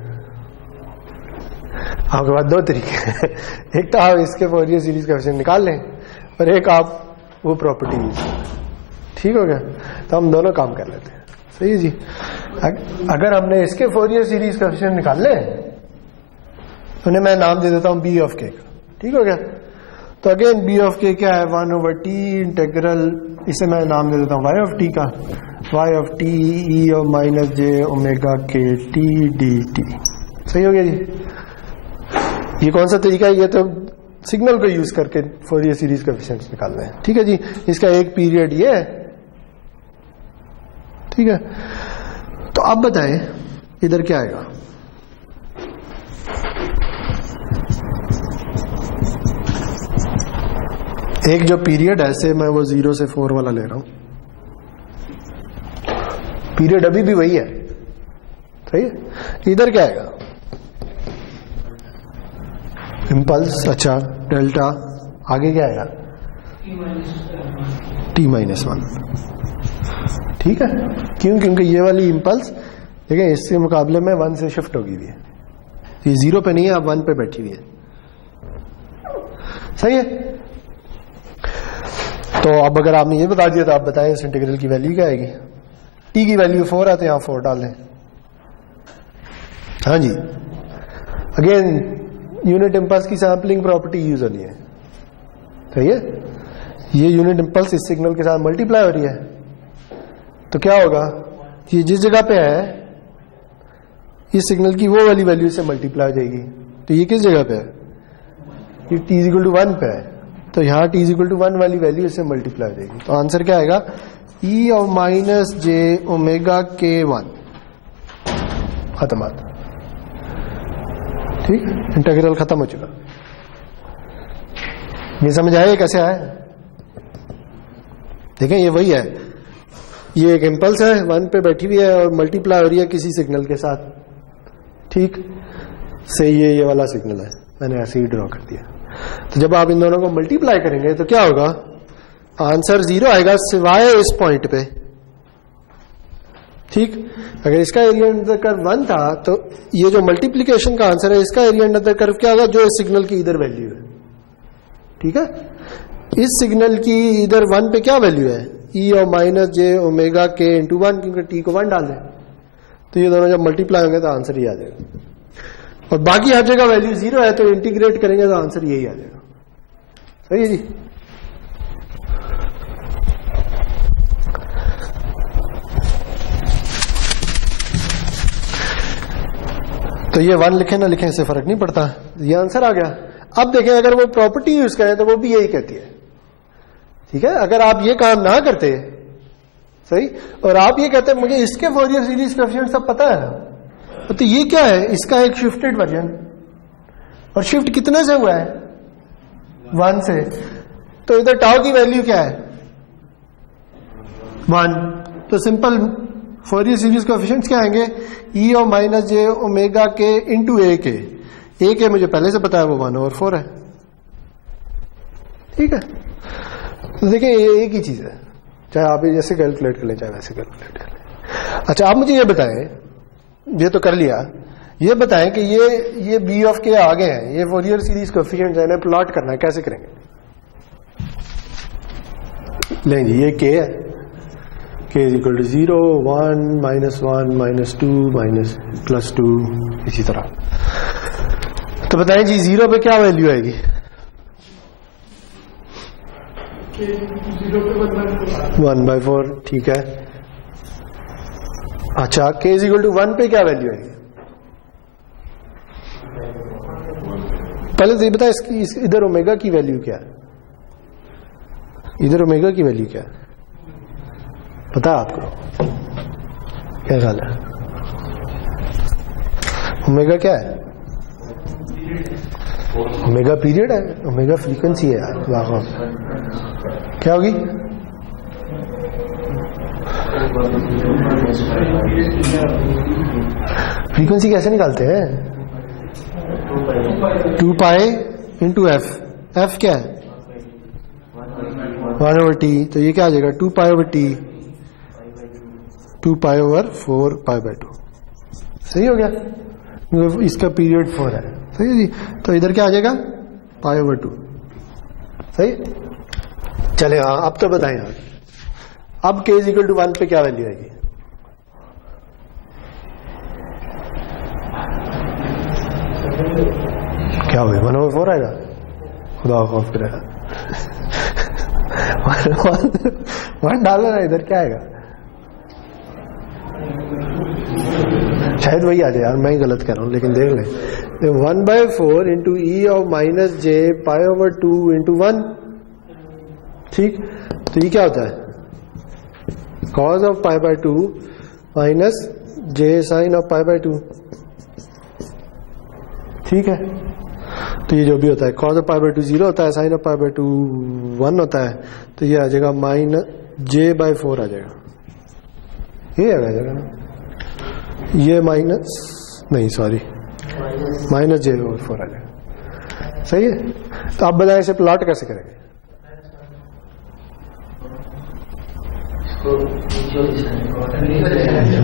आपके पास दो तरीके हैं, एक तो आप इसके फोरियर सीरीज कोएफिशिएंट निकाल लें और एक आप वो प्रॉपर्टी यूज करें, ठीक हो गया। तो हम दोनों काम कर लेते हैं, सही है जी। अगर हमने इसके फोरियर सीरीज कोएफिशिएंट निकाल ले, उन्हें मैं नाम दे देता हूं बी ऑफ के का, ठीक हो गया। तो अगेन बी ऑफ के क्या है, 1/t इंटेग्रल, इसे मैं नाम दे देता हूं वाई ऑफ टी का, वाई ऑफ टी ई और माइनस जे ओमेगा के टी डी टी। सही हो गया जी। ये कौन सा तरीका है, ये तो सिग्नल को यूज करके फोरियर सीरीज कोएफिशिएंट्स निकालना है, ठीक है जी। इसका एक पीरियड ये है, ठीक है। तो अब बताएं इधर क्या आएगा, एक जो पीरियड है, से मैं वो 0 से 4 वाला ले रहा हूं, पीरियड अभी भी वही है, सही है। इधर क्या आएगा, इम्पल्स, अच्छा डेल्टा, आगे क्या आएगा, t-1, ठीक है। क्यों, क्योंकि ये वाली इम्पल्स देखिए इसके मुकाबले में 1 से शिफ्ट होगी हुई है, ये 0 पे नहीं है, अब 1 पे बैठी हुई है, सही है। तो अब अगर आपने ये बता दिया तो आप बताएं इस इंटीग्रल की वैल्यू क्या आएगी। t की वैल्यू 4 है तो यहां 4 डाल दें, हाँ जी। अगेन यूनिट इंपल्स की सैंपलिंग प्रॉपर्टी यूज होनी है, सही है। ये यूनिट इंपल्स इस सिग्नल के साथ मल्टीप्लाई हो रही है, तो क्या होगा, ये जिस जगह पे है इस सिग्नल की वो वाली वैल्यू से मल्टीप्लाई हो जाएगी, तो ये किस जगह पे है, ये t=1 पे है, तो यहाँ t=1 वाली वैल्यू इससे मल्टीप्लाई हो जाएगी। तो आंसर क्या आएगा, e of minus J omega के 1, खत्म आता, ठीक, इंटीग्रल खत्म हो चुका। ये समझ आया कैसे आया, देखें ये वही है, ये एक इम्पल्स है 1 पे बैठी हुई है और मल्टीप्लाई हो रही है किसी सिग्नल के साथ, ठीक से ये वाला सिग्नल है, मैंने ऐसे ही ड्रॉ कर दिया। तो जब आप इन दोनों को मल्टीप्लाई करेंगे तो क्या होगा, आंसर 0 आएगा सिवाय इस पॉइंट पे, ठीक। अगर इसका एरिया अंडर कर्व 1 था तो ये जो मल्टीप्लिकेशन का आंसर है इसका एरिया अंडर कर्व क्या होगा, जो इस सिग्नल की इधर वैल्यू है, ठीक है। इस सिग्नल की इधर 1 पे क्या वैल्यू है, e और माइनस जे ओमेगा के इंटू 1, क्योंकि t को 1 डाल दें, तो ये दोनों जब मल्टीप्लाई होंगे तो आंसर ही आ जाएगा। और बाकी हर जगह वैल्यू 0 है तो इंटीग्रेट करेंगे तो आंसर यही आ जाएगा, सही है जी। तो ये 1 लिखे ना लिखे इससे फर्क नहीं पड़ता, ये आंसर आ गया। अब देखें अगर वो प्रॉपर्टी यूज करें तो वो भी यही कहती है, ठीक है। अगर आप ये काम ना करते, सही, और आप ये कहते मुझे इसके फोरियर सीरीज कोएफिशिएंट सब पता है, तो ये क्या है, इसका एक शिफ्टेड वर्जन, और शिफ्ट कितने से हुआ है, 1 से, तो इधर टाउ की वैल्यू क्या है, 1, तो सिंपल फोरियर सीरीज कोएफिशिएंट्स क्या आएंगे, e और माइनस जे ओमेगा के इंटू ए के मुझे पहले से पता है वो 1/4 है, ठीक है। तो देखिए ये एक ही चीज है, चाहे आप जैसे कैलकुलेट कर लें चाहे वैसे कैलकुलेट कर लें। अच्छा आप मुझे ये बताएं, ये तो कर लिया, ये बताएं कि ये बी ऑफ के आगे है, ये फोरियर सीरीज कोएफिशिएंट है, प्लॉट करना है, कैसे करेंगे, लेंगे ये के है, k = 0, 1, -1, -2, +2, इसी तरह। तो बताएं जी 0 पे क्या वैल्यू आएगी, 1/4, ठीक है। अच्छा, k इज इक्वल टू 1 पे क्या वैल्यू है? पहले तो ये बता इसकी इधर ओमेगा की वैल्यू क्या है? इधर ओमेगा की वैल्यू क्या है पता है आपको? क्या ख्याल है? ओमेगा क्या है? ओमेगा पीरियड है, ओमेगा फ्रीक्वेंसी है यार। वाह, क्या होगी? फ्रीक्वेंसी कैसे निकालते हैं? 2 पाई इंटू एफ। एफ क्या है? 1/t। तो ये क्या आ जाएगा? 2 pi over T, 2 pi over 4 pi by 2। सही हो गया? इसका पीरियड 4 है। सही है जी। तो इधर क्या आ जाएगा? पाई ओवर 2। सही। चले हाँ, अब तो बताएं यार, अब k इज इक्वल टू 1 पे क्या वैल्यू आएगी? क्या होगा? 1/4 आएगा? खुदा खौफ करेगा। 1 डालना ना, इधर क्या आएगा? शायद वही आ जाए यार, मैं ही गलत कर रहा हूं, लेकिन देख ले। 1/4 into e of minus j pi over 2 into 1। ठीक, तो ये क्या होता है? Cos of pi by 2 minus j sine of pi by 2। ठीक है, तो ये जो भी होता है, कॉज ऑफ पाई बाय 2 0 होता है, साइन ऑफ पाई बाय 2 1 होता है। तो ये आ जाएगा माइनस j/4 आ जाएगा। ये आ जाएगा ना, ये माइनस नहीं सॉरी माइनस j/4 आ जाएगा। सही है। तो आप बताएं इसे प्लॉट कैसे करेंगे?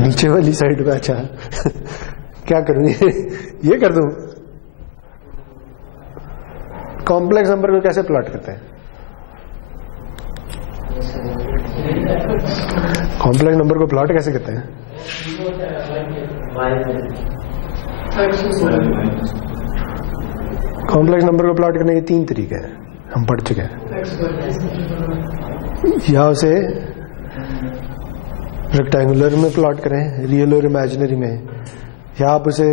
नीचे वाली साइड पे। अच्छा क्या करूं? ये कर दूं? कॉम्प्लेक्स नंबर को कैसे प्लॉट करते हैं? कॉम्प्लेक्स नंबर को प्लॉट कैसे करते हैं? कॉम्प्लेक्स नंबर को प्लॉट करने के 3 तरीके हैं, हम पढ़ चुके हैं। या उसे रेक्टेंगुलर में प्लॉट करें, रियल और इमेजिनरी में, या आप उसे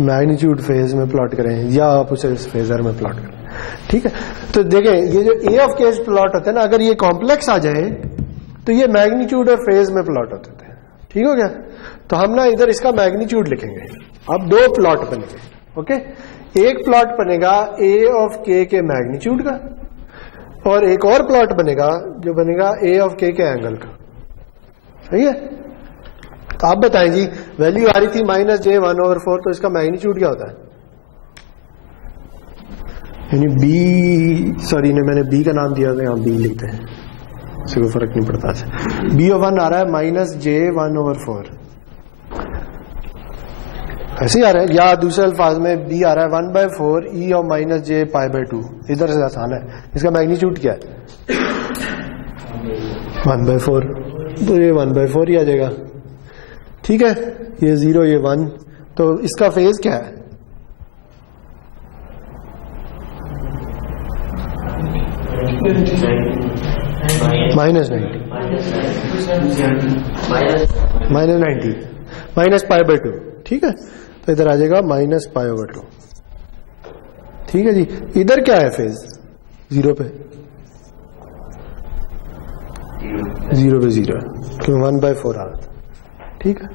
मैग्नीट्यूड फेज में प्लॉट करें, या आप उसे फेजर में प्लॉट करें। ठीक है, तो देखें ये जो ए ऑफ केस प्लॉट होता है ना, अगर ये कॉम्प्लेक्स आ जाए तो ये मैग्नीट्यूड और फेज में प्लॉट होते थे। ठीक हो गया? तो हम ना इधर इसका मैग्नीट्यूड लिखेंगे। अब 2 प्लॉट बनेंगे। ओके, एक प्लॉट बनेगा ए ऑफ के मैग्नीट्यूड का, और एक और प्लॉट बनेगा जो बनेगा ए ऑफ के एंगल का। सही है? तो आप बताएं जी, वैल्यू आ रही थी माइनस j1/4, तो इसका मैग्नीट्यूड क्या होता है? यानी बी, सॉरी ने मैंने बी का नाम दिया था, यहाँ बी लिखते हैं, इससे कोई फर्क नहीं पड़ता। बी ऑफ 1 आ रहा है माइनस j1/4, ऐसे ही आ रहा है। या दूसरे अल्फाज में बी आ रहा है 1/4 ई of minus j pi by 2। इधर से आसान है। इसका मैग्नीट्यूड क्या है? 1/4, तो ये 1/4 ही आ जाएगा। ठीक है, ये 0 ये 1, तो इसका फेज क्या है? -90 माइनस पाई बाय 2। ठीक है, तो इधर आ जाएगा माइनस पाई/2। ठीक है जी। इधर क्या है फेज? 0 पे 0 क्यों? 1/4 आ रहा था। ठीक है,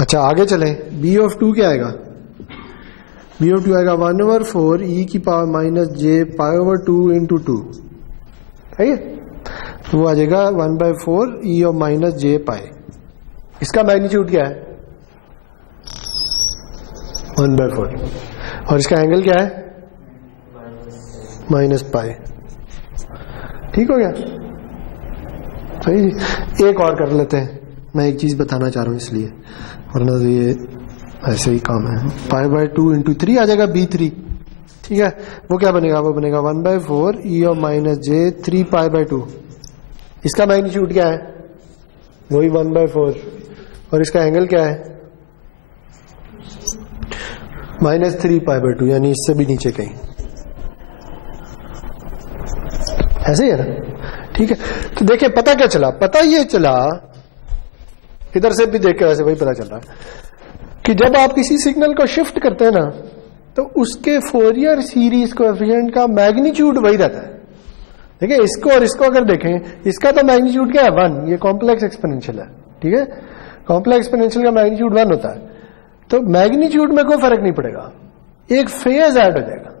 अच्छा आगे चले। बी ऑफ 2 क्या आएगा? बी ऑफ 2 आएगा 1/4 ई की पावर माइनस जे पाई/2 इंटू 2। ठीक है, तो वो आ जाएगा 1/4 ई ऑफ माइनस जे पाई। इसका मैग्नीट्यूड क्या है? 1/4, और इसका एंगल क्या है? Minus pi. ठीक हो गया? सही। एक और कर लेते हैं, मैं एक चीज बताना चाह रहा हूं इसलिए, वरना तो ये ऐसे ही काम है। पाई/2 इंटू 3 आ जाएगा b3। ठीक है, वो क्या बनेगा? वो बनेगा 1/4 ई ऑफ माइनस जे 3 पाई/2। इसका मैग्नीट्यूड क्या है? वही 1/4, और इसका एंगल क्या है? -3 पाई/2, यानी इससे भी नीचे कहीं। ऐसे ही है ना? ठीक है, तो देखिए पता क्या चला? पता ये चला इधर से भी देख के वैसे वही पता चल रहा है कि जब आप किसी सिग्नल को शिफ्ट करते हैं ना तो उसके फोरियर सीरीज कोएफिशिएंट का मैग्नीट्यूड वही रहता है। देखिए इसको और इसको अगर देखें, इसका तो मैग्नीट्यूड क्या है 1, ये कॉम्प्लेक्स एक्सपोनेंशियल है, ठीक है, कॉम्प्लेक्स एक्सपोनेंशियल का मैग्नीट्यूड 1 होता है, तो मैग्नीट्यूड में कोई फर्क नहीं पड़ेगा, एक फेज ऐड हो जाएगा,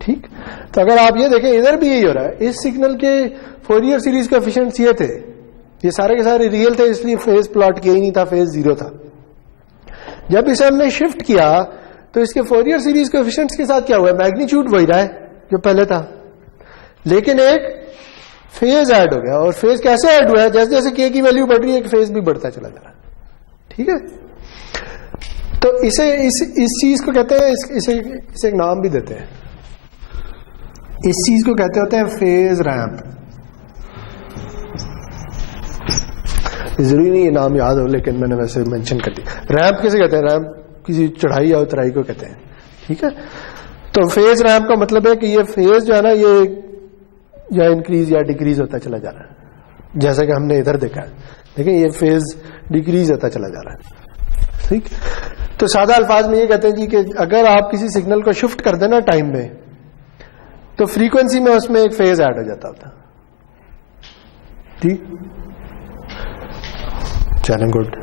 ठीक। तो अगर आप ये देखें इधर भी यही हो रहा है, इस सिग्नल के फोरियर सीरीज कोएफिशिएंट्स ये थे, ये सारे के सारे रियल थे, इसलिए फेज प्लॉट किया ही नहीं था, फेज 0 था। जब इसे हमने शिफ्ट किया तो इसके फोरियर सीरीज कोएफिशिएंट्स के साथ क्या हुआ, मैग्नीट्यूड वही रहा है जो पहले था, लेकिन एक फेज ऐड हो गया। और फेज कैसे ऐड हुआ है, जैसे जैसे के की वैल्यू बढ़ रही है फेज भी बढ़ता चला जा रहा है, ठीक है। तो इसे इस चीज को कहते हैं, इसे एक नाम भी देते हैं, इस चीज को कहते होते हैं फेज रैंप। जरूरी नहीं ये नाम याद हो, लेकिन मैंने वैसे मेंशन कर दिया। रैंप किसे कहते हैं, रैंप किसी चढ़ाई या उतराई को कहते हैं, ठीक है। तो फेज रैंप का मतलब है कि ये फेज जो है ना, ये या इंक्रीज या डिक्रीज होता चला जा रहा है, जैसा कि हमने इधर देखा है, देखिए ये फेज डिक्रीज होता चला जा रहा है, ठीक। तो सादा अल्फाज में ये कहते हैं जी कि अगर आप किसी सिग्नल को शिफ्ट कर देना टाइम में, तो फ्रीक्वेंसी में उसमें एक फेज ऐड हो जाता होता, ठीक। चलें, गुड,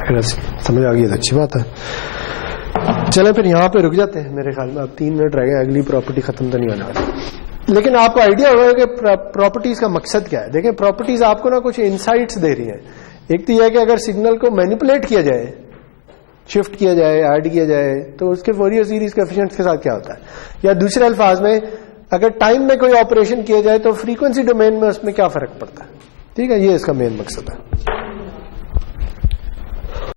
अगर समझ आ गई तो अच्छी बात है। चलें फिर यहां पे रुक जाते हैं, मेरे ख्याल में अब 3 मिनट रह गए, अगली प्रॉपर्टी खत्म तो नहीं होने वाली, लेकिन आपको आइडिया होगा कि प्रॉपर्टीज का मकसद क्या है। देखिए प्रॉपर्टीज आपको ना कुछ इनसाइट्स दे रही हैं। एक तो यह है कि अगर सिग्नल को मैनिपुलेट किया जाए, शिफ्ट किया जाए, ऐड किया जाए, तो उसके फोरियर सीरीज कोएफिशिएंट्स के साथ क्या होता है, या दूसरे अल्फाज में अगर टाइम में कोई ऑपरेशन किया जाए तो फ्रीक्वेंसी डोमेन में उसमें क्या फर्क पड़ता है, ठीक है। ये इसका मेन मकसद है।